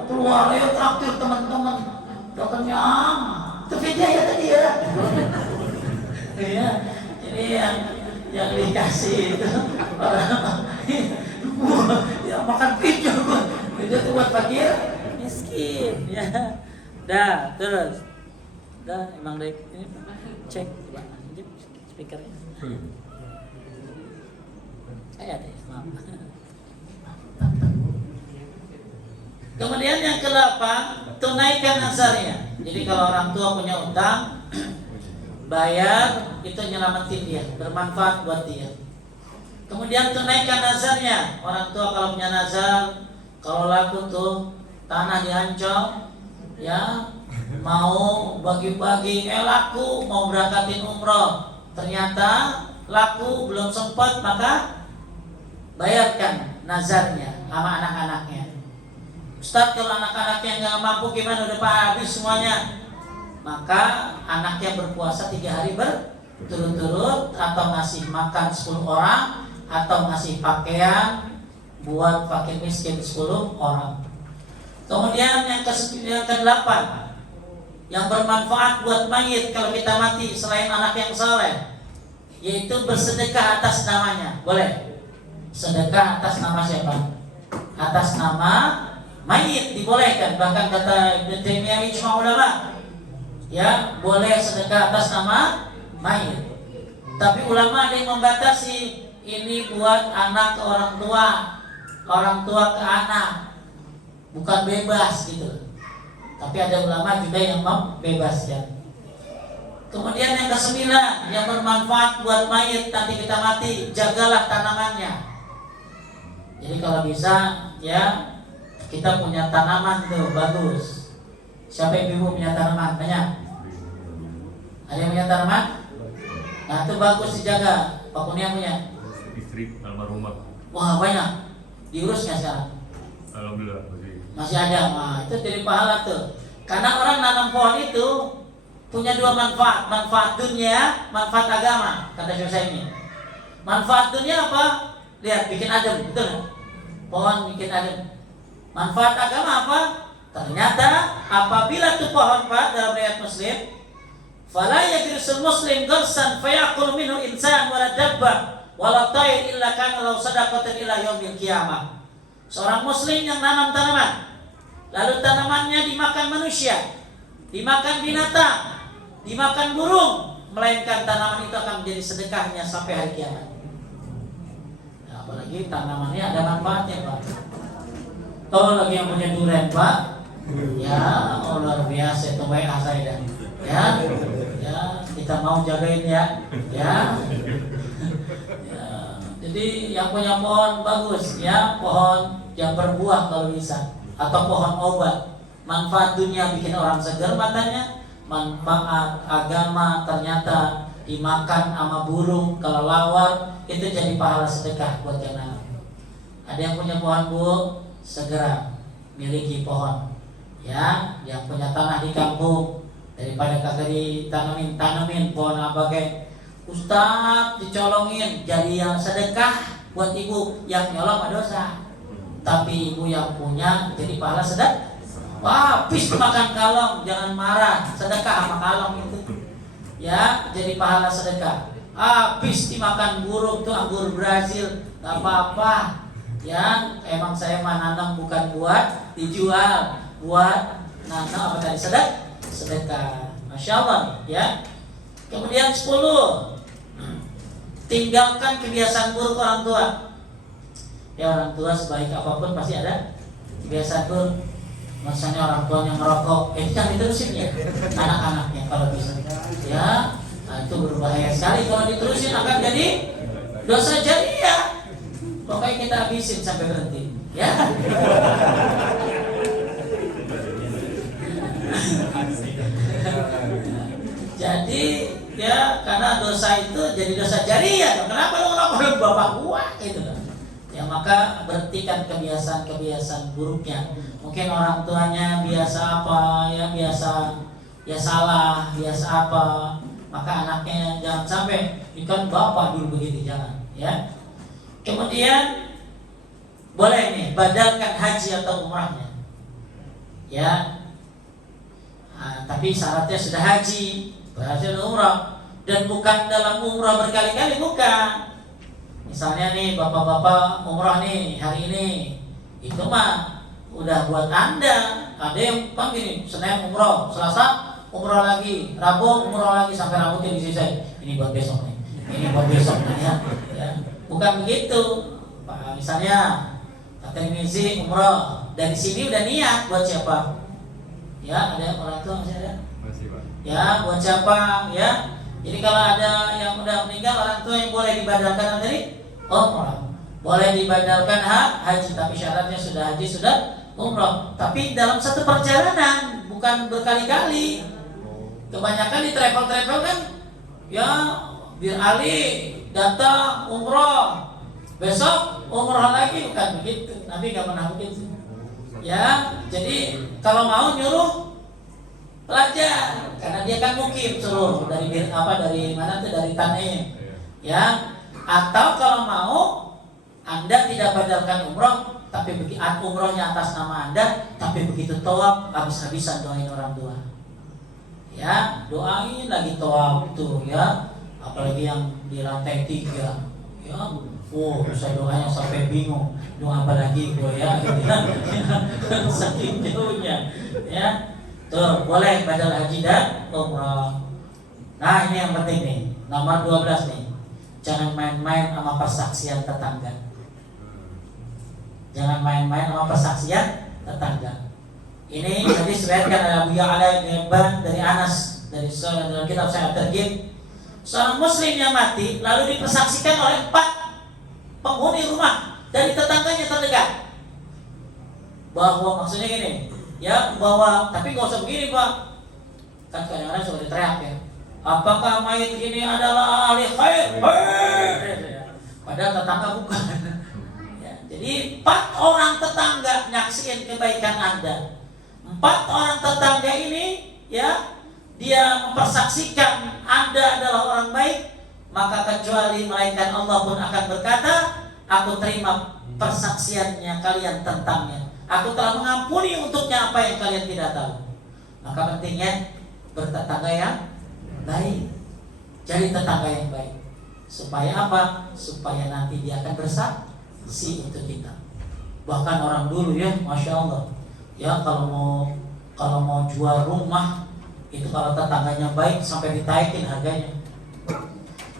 keluar ya traktir teman-teman. Udah kenyang. Itu fidyah ya tadi ya. Ya. Jadi yang dikasih itu orang ya makan fidyah gua. Fidyah itu buat fakir miskin ya. Dah, terus Udah, emang dari ini cek Pak. Ini speakernya. Ada ya, maaf. Kemudian yang ke-8, tunaikan nazarnya. Jadi kalau orang tua punya utang, bayar, itu nyelamatin dia, bermanfaat buat dia. Kemudian tunaikan nazarnya. Orang tua kalau punya nazar, kalau laku tuh tanah di Ancol, ya mau bagi-bagi, laku mau berangkatin umroh, ternyata laku belum sempat, maka bayarkan nazarnya sama anak-anaknya. Ustaz, kalau anak-anaknya nggak mampu gimana, udah habis semuanya, maka anaknya berpuasa 3 hari berturut-turut, atau ngasih makan 10 orang, atau ngasih pakaian buat fakir miskin 10 orang. Kemudian yang ke-8, yang bermanfaat buat mayit kalau kita mati selain anak yang saleh, yaitu bersedekah atas namanya. Boleh sedekah atas nama siapa? Atas nama mayit dibolehkan. Bahkan kata Ibnu Taimiyah ijma ulama, ya boleh sedekah atas nama mayit. Tapi ulama ada yang membatasi, ini buat anak ke orang tua ke anak, bukan bebas gitu. Tapi ada ulama juga yang membebaskan. Kemudian yang ke-9, yang bermanfaat buat mayit nanti kita mati, jagalah tanamannya. Jadi kalau bisa, ya kita punya tanaman tuh bagus. Siapa ibu punya tanaman? Banyak. Ada yang punya tanaman? Nah itu bagus dijaga. Pak Kunia punya? Istri almarhumah. Wah banyak. Diurusnya sekarang? Alhamdulillah masih ada. Nah itu jadi pahala tuh. Karena orang nanam pohon itu punya 2 manfaat. Manfaat dunia, manfaat agama. Kata Syekh ini. Manfaat dunia apa? Lihat, bikin adem, betul kan? Pohon bikin adem. Manfaat agama apa? Ternyata apabila tuh pohon, Pak, dalam riwayat Muslim, fala yagrisul muslim gharsan fayaqul minhu insan wala dabbah wala tayr illa kana law sadaqatan ila yaumil qiyamah. Seorang muslim yang nanam tanaman, lalu tanamannya dimakan manusia, dimakan binatang, dimakan burung, melainkan tanaman itu akan menjadi sedekahnya sampai hari kiamat. Nah, apalagi tanamannya ada manfaatnya, Pak. Kalau lagi yang punya durian, Pak, ya luar biasa itu WA saya, ya kita mau jagain ya. Jadi yang punya pohon bagus, ya pohon yang berbuah kalau bisa, atau pohon obat. Manfaat dunia bikin orang segar matanya, manfaat agama ternyata dimakan sama burung, kalau lawar itu jadi pahala sedekah buat yang nanam. Ada yang punya pohon, Bu, segera miliki pohon. Ya, yang punya tanah di kampung, daripada kagak tanamin pohon apa kayak Ustaz dicolongin, jadi yang sedekah buat ibu, yang nyolong dosa. Tapi ibu yang punya jadi pahala sedekah. Habis makan kalong, jangan marah, sedekah sama kalong itu. Ya, jadi pahala sedekah. Habis dimakan burung tuh anggur Brazil, gak apa-apa. Ya, emang saya mah nanam bukan buat dijual, buat nanam apa tadi, sedekah. Masya Allah, ya. Kemudian 10, tinggalkan kebiasaan buruk orang tua. Ya, orang tua sebaik apapun pasti ada kebiasaan buruk. Misalnya orang tua yang merokok, jangan diterusin ya anak-anaknya kalau bisa. Ya, nah itu berbahaya sekali kalau diterusin, akan jadi dosa jariah. Pokoknya kita habisin sampai berhenti, ya. Jadi ya karena dosa itu jadi dosa jariah. Kenapa lo ngelakuin bapak gua gitu kan? Ya maka berhentikan kebiasaan buruknya. Mungkin orang tuanya biasa apa ya, biasa salah, biasa apa, maka anaknya jangan sampai ikan bapak dulu begitu, jangan, ya. Kemudian boleh nih badalkan haji atau umrahnya, ya. Nah, tapi syaratnya sudah haji, berhasil umrah, dan bukan dalam umrah berkali-kali, bukan. Misalnya nih bapak-bapak umrah nih hari ini, itu mah udah buat Anda. Ada yang gini, Senin umrah, Selasa umroh lagi, Rabu umroh lagi sampai rambutnya disisai. Ini buat besok nih, ini buat besok nih ya. Bukan begitu. Pak, misalnya kata Mizi umroh dari sini udah niat buat siapa? Ya, ada orang tua masih ada? Masih, Pak. Ya, buat siapa? Ya. Jadi kalau ada yang udah meninggal orang tua yang boleh dibadalkan dari umroh, boleh dibadalkan haji, tapi syaratnya sudah haji sudah umroh. Tapi dalam satu perjalanan, bukan berkali-kali. Kebanyakan di travel kan, ya Bir Ali datang umroh, besok umroh lagi, bukan begitu. Nabi nggak pernah begitu. Ya, jadi kalau mau nyuruh pelajar, karena dia kan mukim suruh dari mana tuh, dari Tanim, ya. Atau kalau mau Anda tidak badalkan umroh, tapi umrohnya atas nama Anda, tapi begitu tawaf habis-habisan doain orang tua, ya, doain lagi tawaf tuh, ya, apalagi yang di lantai 3, ya. Saya doanya sampai bingung, doa apa lagi gue ya, saking jauhnya, ya. Tuh, boleh badal haji dan umrah. Nah, ini yang penting nih, nomor 12 nih. Jangan main-main sama persaksian tetangga. Jangan main-main sama persaksian tetangga. Ini tadi disebutkan oleh Abu Ya'la bin Ibn dari Anas dari dalam kitab Sahih At-Targhib. Seorang muslim yang mati lalu dipersaksikan oleh 4 penghuni rumah dari tetangganya terdekat. Bahwa maksudnya gini, ya, bahwa tapi nggak usah begini Pak, kan kadang-kadang suka diteriak ya, apakah mayit ini adalah ahli khair? Padahal tetangga bukan. Ya, jadi 4 orang tetangga nyaksiin kebaikan Anda. 4 orang tetangga ini, ya, dia mempersaksikan Anda adalah orang baik, maka kecuali malaikat Allah pun akan berkata, aku terima persaksiannya kalian tentangnya. Aku telah mengampuni untuknya apa yang kalian tidak tahu. Maka pentingnya bertetangga yang baik. Jadi tetangga yang baik. Supaya apa? Supaya nanti dia akan bersaksi untuk kita. Bahkan orang dulu ya, Masya Allah, ya, kalau mau jual rumah itu kalau tetangganya baik sampai ditaikin harganya.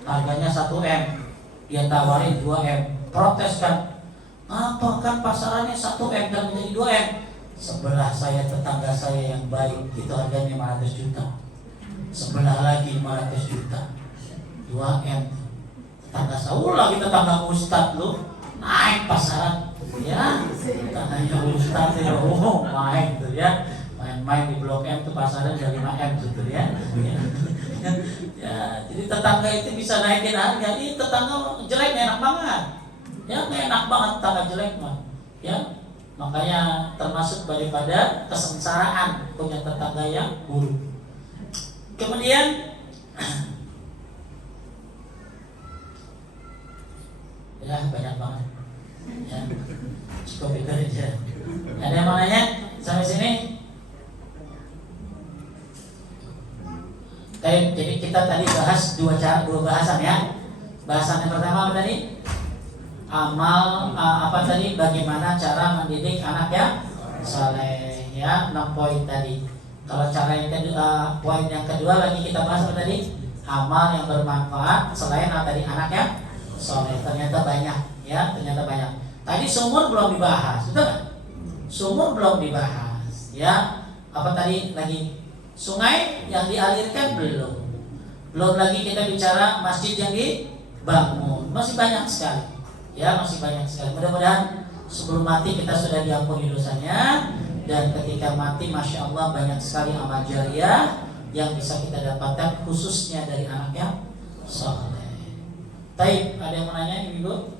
Harganya 1M, dia tawarin 2M. Protes kan, apa kan pasarannya 1M dan menjadi 2M. Sebelah saya, tetangga saya yang baik, itu harganya 500 juta. Sebelah lagi 500 juta, 2M. Tetangga saya lagi, tetangga Ustadz lu naik pasaran, ya. Tetangganya Ustadz ya, main tuh ya, main-main di Blok M tuh pasaran dari 5M gitu ya. Ya, jadi tetangga itu bisa naikin harga. Ini tetangga jelek enak banget. Ya, enak banget tetangga jelek mah. Ya, makanya termasuk daripada kesengsaraan punya tetangga yang buruk. Kemudian ya banyak banget. Ya, cukup itu aja. Ada yang mau nanya sampai sini? Jadi kita tadi bahas dua bahasan ya. Bahasan yang pertama apa tadi? Amal bagaimana cara mendidik anak yang saleh ya, 6 poin tadi. Kalau cara yang kedua, poin yang kedua lagi kita bahas apa tadi? Amal yang bermanfaat selain tadi anak yang saleh. Ternyata banyak ya, ternyata banyak. Tadi sumur belum dibahas, betul nggak? Sumur belum dibahas ya. Apa tadi lagi? Sungai yang dialirkan belum lagi kita bicara masjid yang dibangun, masih banyak sekali ya, masih banyak sekali. Mudah-mudahan sebelum mati kita sudah diampuni dosanya, dan ketika mati Masya Allah banyak sekali amal jariah yang bisa kita dapatkan khususnya dari anak yang saleh. Baik, ada yang mau nanya Ibu?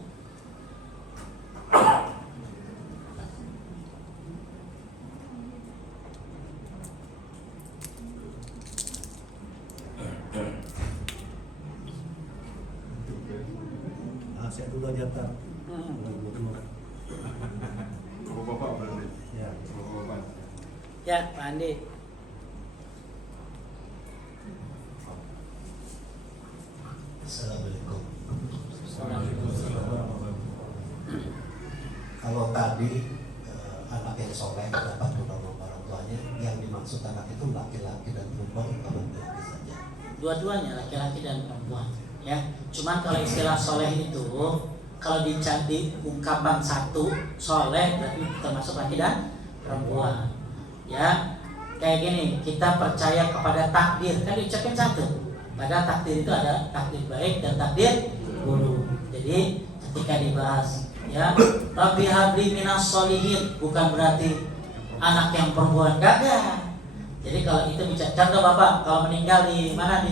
Saya dulu aja tar. Bapak berarti. Ya. Bapak. Ya, Pak Andi. Assalamualaikum. Kalau tadi anak yang soleh dapat menolong orang tuanya, yang dimaksud anak itu laki-laki dan perempuan. Boleh apa enggak saja? Dua-duanya, laki-laki dan perempuan. Ya, cuman kalau istilah soleh itu kalau dicari ungkapan satu soleh berarti termasuk laki dan perempuan. Ya, kayak gini, kita percaya kepada takdir, kan diucapin satu. Padahal takdir itu ada takdir baik dan takdir buruk. Jadi ketika dibahas, ya, Rabbi habli minas solihin, bukan berarti anak yang perempuan, gagal. Jadi kalau itu bicara, contoh bapak kalau meninggal di mana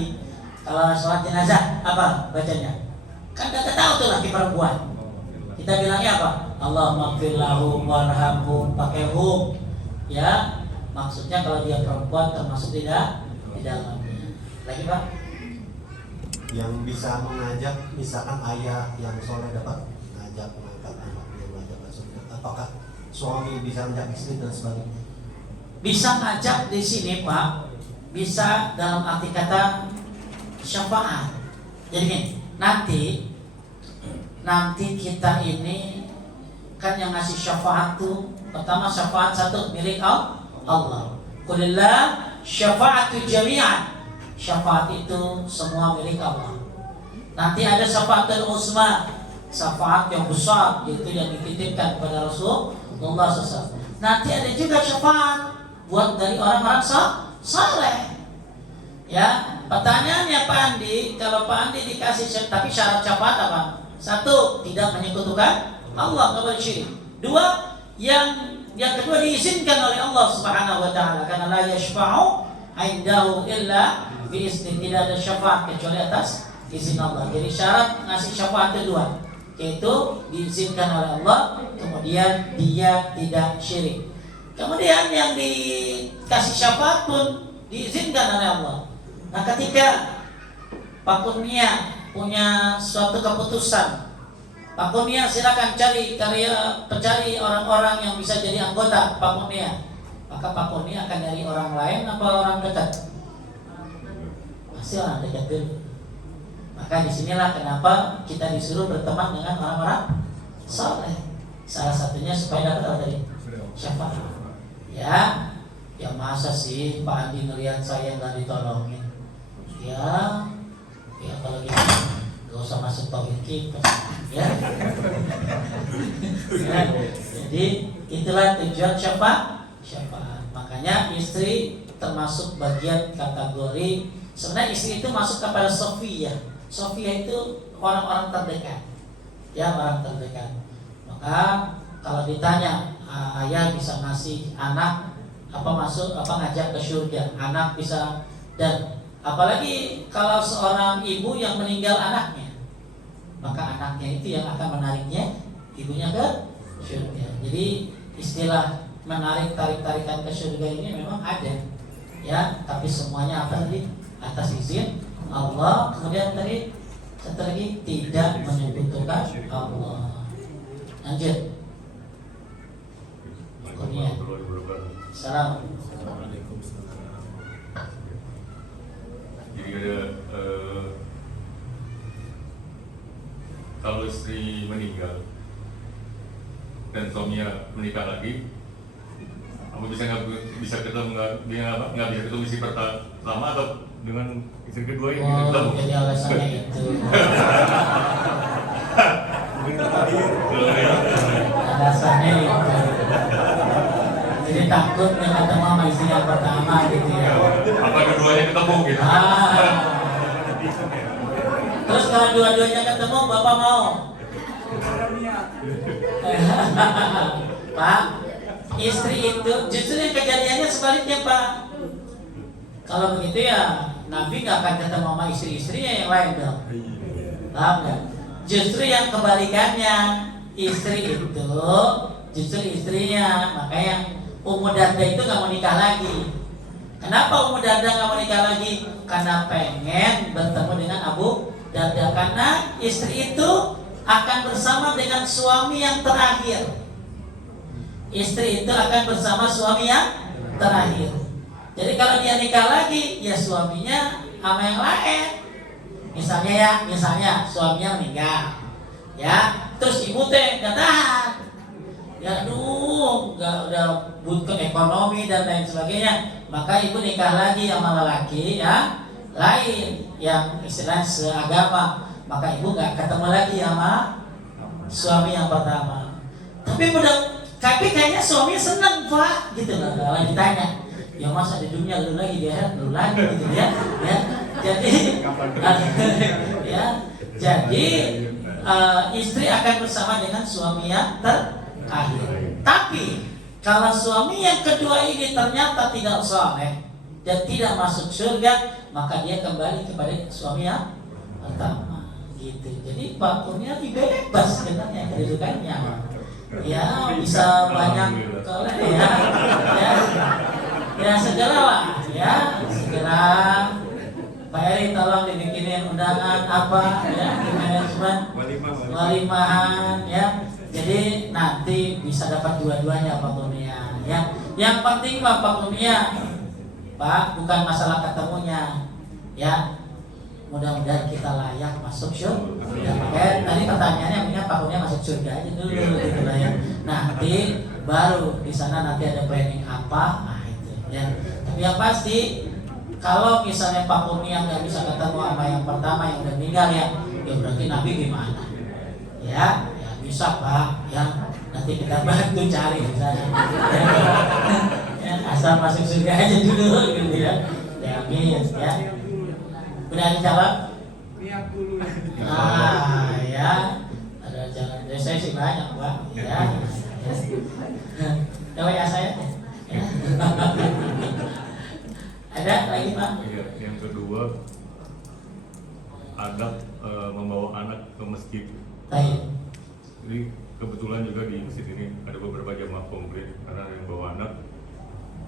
kalau sholat jenazah apa bacanya? Kan kita tahu tuh laki perempuan. Kita bilangnya apa? Allahumma ighfir lahum warhamhum, pakai hum. Ya, maksudnya kalau dia perempuan termasuk tidak di dalamnya. Lagi Pak? Yang bisa mengajak, misalkan ayah yang soleh dapat mengajak mengangkat anaknya mengajak masuk, apakah suami bisa mengajak istri dan sebagainya? Bisa ngajak di sini Pak, bisa dalam arti kata syafaat. Jadi gini, nanti kita ini kan yang ngasih syafaat tuh pertama syafaat satu milik Allah. Qulillah syafa'atu jami'an. Syafaat itu semua milik Allah. Nanti ada syafaatul uzma, syafaat yang besar yaitu yang dititipkan kepada Rasulullah SAW. Nanti ada juga syafaat buat dari orang-orang saleh. Ya, pertanyaannya Pak Andi, kalau Pak Andi dikasih tapi syarat syafaat apa? Satu, tidak menyekutukan Allah, nggak boleh syirik. Dua, yang kedua diizinkan oleh Allah Subhanahu wa taala karena la yashfa'u 'indahu illa bi izni, tidak ada syafaat kecuali atas izin Allah. Jadi syarat ngasih syafaat kedua yaitu diizinkan oleh Allah, kemudian dia tidak syirik. Kemudian yang dikasih syafaat pun diizinkan oleh Allah. Nah, ketika Pak Kurnia punya suatu keputusan, Pak Kurnia silakan cari orang-orang yang bisa jadi anggota Pak Kurnia. Maka Pak Kurnia akan dari orang lain apa orang dekat? Pasti orang dekat dulu. Maka disinilah kenapa kita disuruh berteman dengan orang-orang saleh. Salah satunya supaya dapat apa tadi? Syafaat. Ya masa sih Pak Andi ngelihat saya nggak ditolongin? Ya kalau gitu nggak usah masuk tauhid kita. Ya. Jadi itulah tujuan syafaat. Makanya istri termasuk bagian kategori. Sebenarnya istri itu masuk kepada Sofia. Sofia itu orang-orang terdekat. Ya, orang terdekat. Maka kalau ditanya ayah bisa ngasih anak ngajak ke surga, anak bisa, dan apalagi kalau seorang ibu yang meninggal anaknya, maka anaknya itu yang akan menariknya ibunya ke surga. Jadi istilah tarik-tarikan ke surga ini memang ada, ya, tapi semuanya apa tadi? Atas izin Allah. Kemudian tadi satu lagi tidak menyebutkan Allah. Lanjut. Kurnia. Salam. Jadi ada kalau istri meninggal dan suaminya menikah lagi, apa bisa ketemu nggak bisa ketemu istri pertama atau dengan istri kedua yang kita ketemu? Jadi alasannya itu. Alasannya itu. Jadi takut yang ketemu sama istri yang pertama gitu ya. Apa keduanya ketemu gitu? Terus kalau dua-duanya ketemu, Bapak mau? Pak, istri itu justru yang kejadiannya sebaliknya Pak. Kalau begitu ya Nabi nggak akan ketemu sama istri-istrinya yang lain dong. Paham nggak? Justru yang kebalikannya, istri itu justru istrinya. Makanya Ummu Darda itu nggak mau nikah lagi. Kenapa Ummu Darda nggak mau nikah lagi? Karena pengen bertemu dengan Abu Darda. Karena istri itu akan bersama dengan suami yang terakhir. Istri itu akan bersama suami yang terakhir. Jadi kalau dia nikah lagi, ya suaminya sama yang lain. Misalnya suaminya meninggal, ya, terus ibu teh nggak tahan. ya aduh nggak udah butuh ekonomi dan lain sebagainya, maka ibu nikah lagi sama lelaki ya lain yang istilahnya seagama, maka ibu nggak ketemu lagi sama suami yang pertama. Tapi kayaknya suami senang Pak gitu loh. Kalau ditanya, ya masa di dunia lu lagi di akhirat lu lagi gitu ya. Jadi ya jadi istri akan bersama dengan suami yang terakhir. Tapi kalau suami yang kedua ini ternyata tidak saleh dan tidak masuk surga, maka dia kembali kepada suami yang pertama gitu. Jadi Pak Kurnia bebas sebenarnya kedudukannya. Ya bisa banyak ya segeralah ya segera Pak Eri tolong dibikinin undangan apa ya di manajemen walimahan ya, jadi nanti bisa dapat dua-duanya Pak Kurnia ya. Yang penting Pak Kurnia Pak bukan masalah ketemunya ya, mudah-mudahan kita layak masuk surga. Ya, tadi pertanyaannya punya Pak Kurnia masuk surga aja dulu gitu lah ya. Nanti baru di sana nanti ada planning apa, nah itu ya. Tapi yang pasti kalau misalnya Pak Kurnia nggak bisa ketemu sama yang pertama yang udah meninggal ya berarti Nabi gimana? Ya bisa Pak ya. Nanti kita bantu cari misalnya. Ya, asal masuk surga aja dulu gitu ya. Ya amin ya. Udah ada jawab? Ya, ada jalan. Saya sih banyak Pak. Ya. Ya saya. Ya. Ada lagi Pak? Ya, yang kedua adab membawa anak ke masjid. Baik. Jadi kebetulan juga di masjid ini ada beberapa jamaah komplit karena yang bawa anak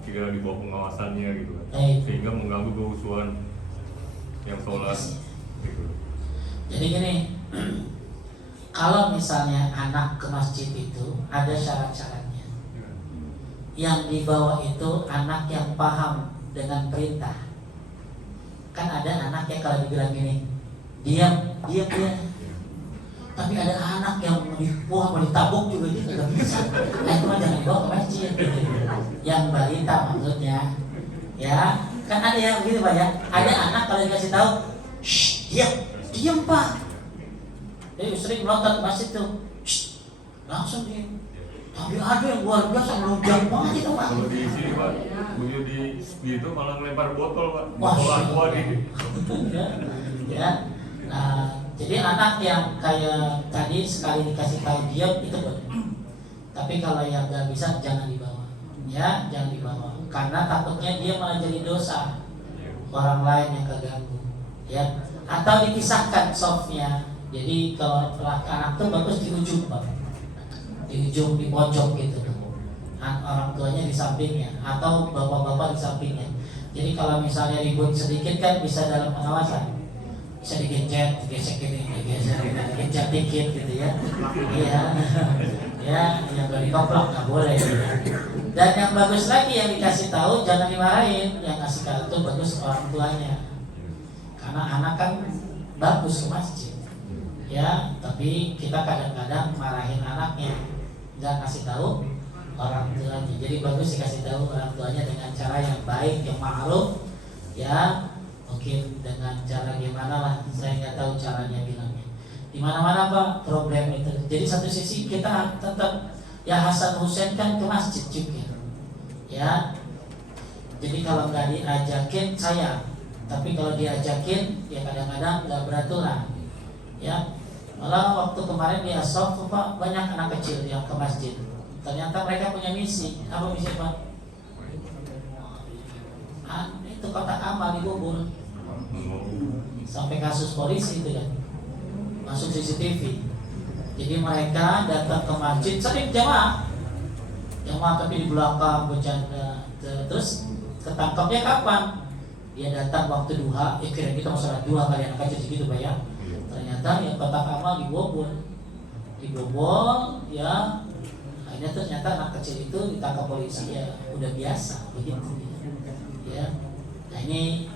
tidak di bawah pengawasannya gitu kan, sehingga mengganggu kehusuan yang sholat gitu. Jadi gini, kalau misalnya anak ke masjid itu ada syarat-syaratnya. Yang dibawa itu anak yang paham dengan perintah. Kan ada anak yang kalau dibilang gini, diam. Tapi ada anak yang mau ditabuk juga dia nggak bisa. Nah itu mah jangan dibawa ke masjid. Yang balita maksudnya, ya. Kan ada yang begitu Pak ya. Ada anak kalau dikasih tahu, shh, diam Pak. Jadi sering meloncat ke masjid tuh, shh, langsung diam. Tapi ada yang luar biasa melonjak banget itu Pak. Kalau di sini Pak, bunyi di itu malah melempar botol Pak, botol aqua di. Ya. Nah, jadi anak yang kayak tadi sekali dikasih tahu diam itu boleh. Tapi kalau yang nggak bisa jangan dibawa. Ya, jangan dibawa. Karena takutnya dia malah jadi dosa orang lain yang keganggu ya, atau dipisahkan softnya. Jadi kalau anak tuh bagus di ujung Pak, di ujung, di pojok gitu, orang tuanya di sampingnya atau bapak-bapak di sampingnya. Jadi kalau misalnya ribut sedikit kan bisa dalam pengawasan, bisa digencet, digesek gitu, digencet dikit gitu ya. Iya. Ya, yang gak dikoplok nggak boleh. Dan yang bagus lagi yang dikasih tahu jangan dimarahin, yang kasih tahu itu bagus orang tuanya. Karena anak kan bagus ke masjid, ya. Tapi kita kadang-kadang marahin anaknya, nggak kasih tahu orang tuanya. Jadi bagus dikasih tahu orang tuanya dengan cara yang baik, yang ma'ruf, ya. Mungkin dengan cara gimana lah, saya nggak tahu caranya bilangnya. Di mana-mana Pak problem itu. Jadi satu sisi kita tetap ya Hasan Hussein kan ke masjid juga. Ya. Jadi kalau nggak diajakin sayang. Tapi kalau diajakin ya kadang-kadang nggak beraturan. Ya. Malah waktu kemarin di Asof Pak banyak anak kecil yang ke masjid. Ternyata mereka punya misi. Apa misi Pak? Itu kotak amal dibobol. Sampai kasus polisi itu kan. Masuk CCTV. Jadi mereka datang ke masjid sering jamaah tapi di belakang bercanda. Terus ketangkapnya kapan? Dia datang waktu duha. Kira kita mau sholat duha kali anak kecil segitu Pak ya. Ternyata yang kotak amal dibobol ya. Akhirnya ternyata anak kecil itu ditangkap polisi ya udah biasa begitu ya. Nah ini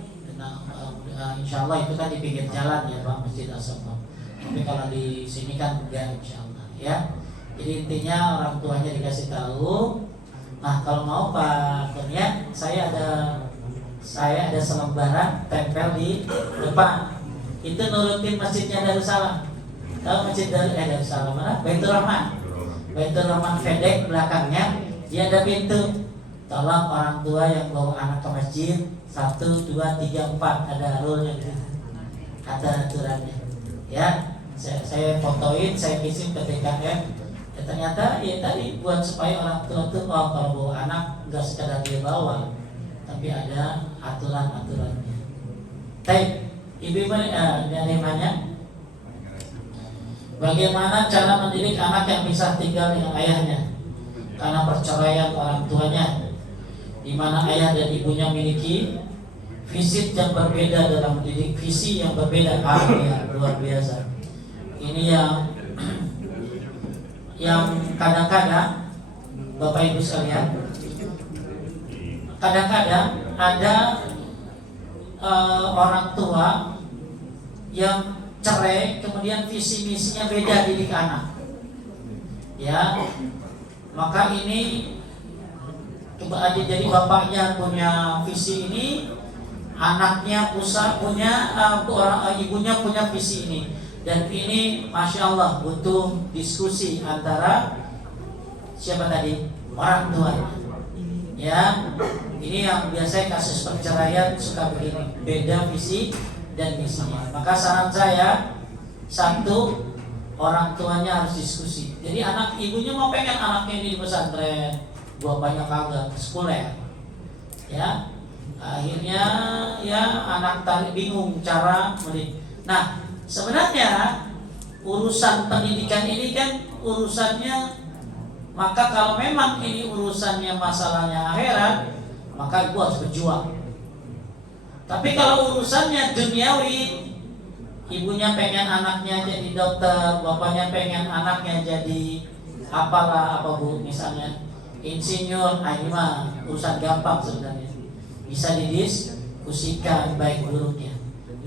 insya Allah itu kan di pinggir jalan ya Pak, Masjid As-Safa. Tapi kalau di sini kan enggak insya Allah ya. Jadi intinya orang tuanya dikasih tahu. Nah kalau mau Pak Kurnia, saya ada selembaran tempel di depan. Itu nurutin masjidnya Darussalam. Tahu masjid Darussalam mana? Baitur Rahman. Baitur Rahman Fedek belakangnya dia ada pintu. Tolong orang tua yang bawa anak ke masjid 1, 2, 3, 4 ada rule-nya gitu. Ada aturannya. Ya, saya fotoin, saya kirim ke DKM. Ya, ternyata ya tadi buat supaya orang tua tuh kalau bawa anak nggak sekadar dia bawa, tapi ada aturan-aturannya. Baik, ibu dari mana? Bagaimana cara mendidik anak yang bisa tinggal dengan ayahnya karena perceraian orang tuanya, di mana ayah dan ibunya memiliki visi yang berbeda dalam mendidik, visi yang berbeda. Ya, luar biasa. Ini yang kadang-kadang Bapak Ibu sekalian, kadang-kadang ada orang tua yang cerai, kemudian visi misinya beda didik anak. Ya, maka ini coba aja jadi bapaknya punya visi ini, anaknya ibunya punya visi ini, dan ini masya Allah butuh diskusi antara siapa tadi, orang tua. Ya, ini yang biasanya kasus perceraian suka begini, beda visi dan misinya. Maka saran saya, satu, orang tuanya harus diskusi. Jadi anak ibunya mau pengen anaknya ini di pesantren, bapaknya kagak sekolah. Ya, akhirnya ya anak tadi bingung cara mendidik. Nah, sebenarnya urusan pendidikan ini kan urusannya, maka kalau memang ini urusannya masalahnya akhirat, maka ibu harus berjuang. Tapi kalau urusannya duniawi, ibunya pengen anaknya jadi dokter, bapaknya pengen anaknya jadi apalah apa bu, misalnya insinyur, ini mah urusan gampang sebenarnya, bisa didiskusikan baik buruknya.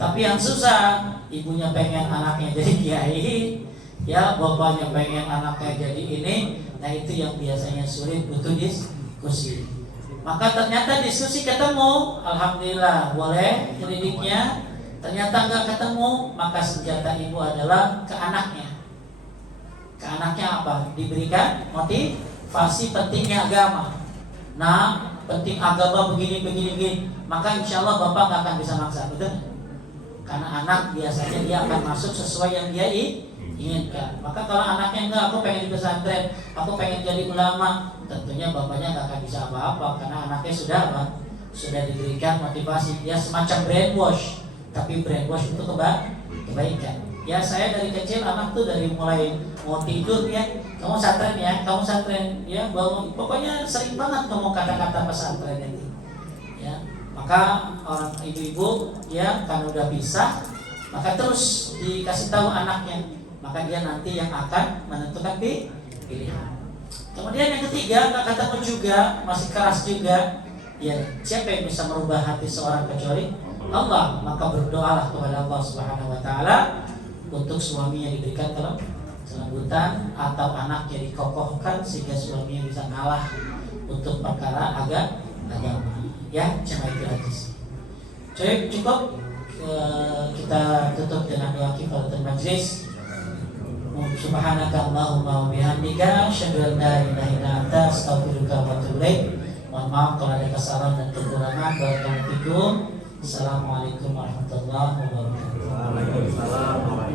Tapi yang susah, ibunya pengen anaknya jadi kiai, ya bapaknya pengen anaknya jadi ini. Nah itu yang biasanya sulit, butuh diskusi. Maka ternyata diskusi ketemu, alhamdulillah boleh pendidiknya. Ternyata nggak ketemu, maka senjata ibu adalah ke anaknya. Ke anaknya apa? Diberikan motivasi pentingnya agama. Nah, penting agama begini. Maka insya Allah bapak nggak akan bisa maksa, betul? Karena anak biasanya dia akan masuk sesuai yang dia inginkan. Maka kalau anaknya enggak, aku pengen di pesantren, aku pengen jadi ulama, tentunya bapaknya nggak akan bisa apa-apa karena anaknya sudah apa? Sudah diberikan motivasi. Dia semacam brainwash, tapi brainwash untuk kebaikan. Ya saya dari kecil anak tuh dari mulai mau tidur ya, kamu santren ya bangun, pokoknya sering banget ngomong kata-kata pesantren itu. Ya, maka orang ibu-ibu ya kan udah bisa, maka terus dikasih tahu anaknya, maka dia nanti yang akan menentukan pilihan. Kemudian yang ketiga, nggak ketemu juga, masih keras juga. Ya, siapa yang bisa merubah hati seorang kecuali Allah? Maka berdoalah kepada Allah Subhanahu wa taala untuk suaminya diberikan kelembutan atau anaknya dikokohkan sehingga suaminya bisa ngalah untuk perkara agama. Ya, cuma itu aja sih. Cukup kita tutup dengan doa kifaratul majlis. Subhanaka Allahumma wa bihamdika asyhadu an la ilaha illa anta astaghfiruka wa atubu ilaik. Mohon maaf kalau ada kesalahan dan kekurangan. Barakallahu fikum. Assalamualaikum warahmatullahi wabarakatuh. Waalaikumsalam.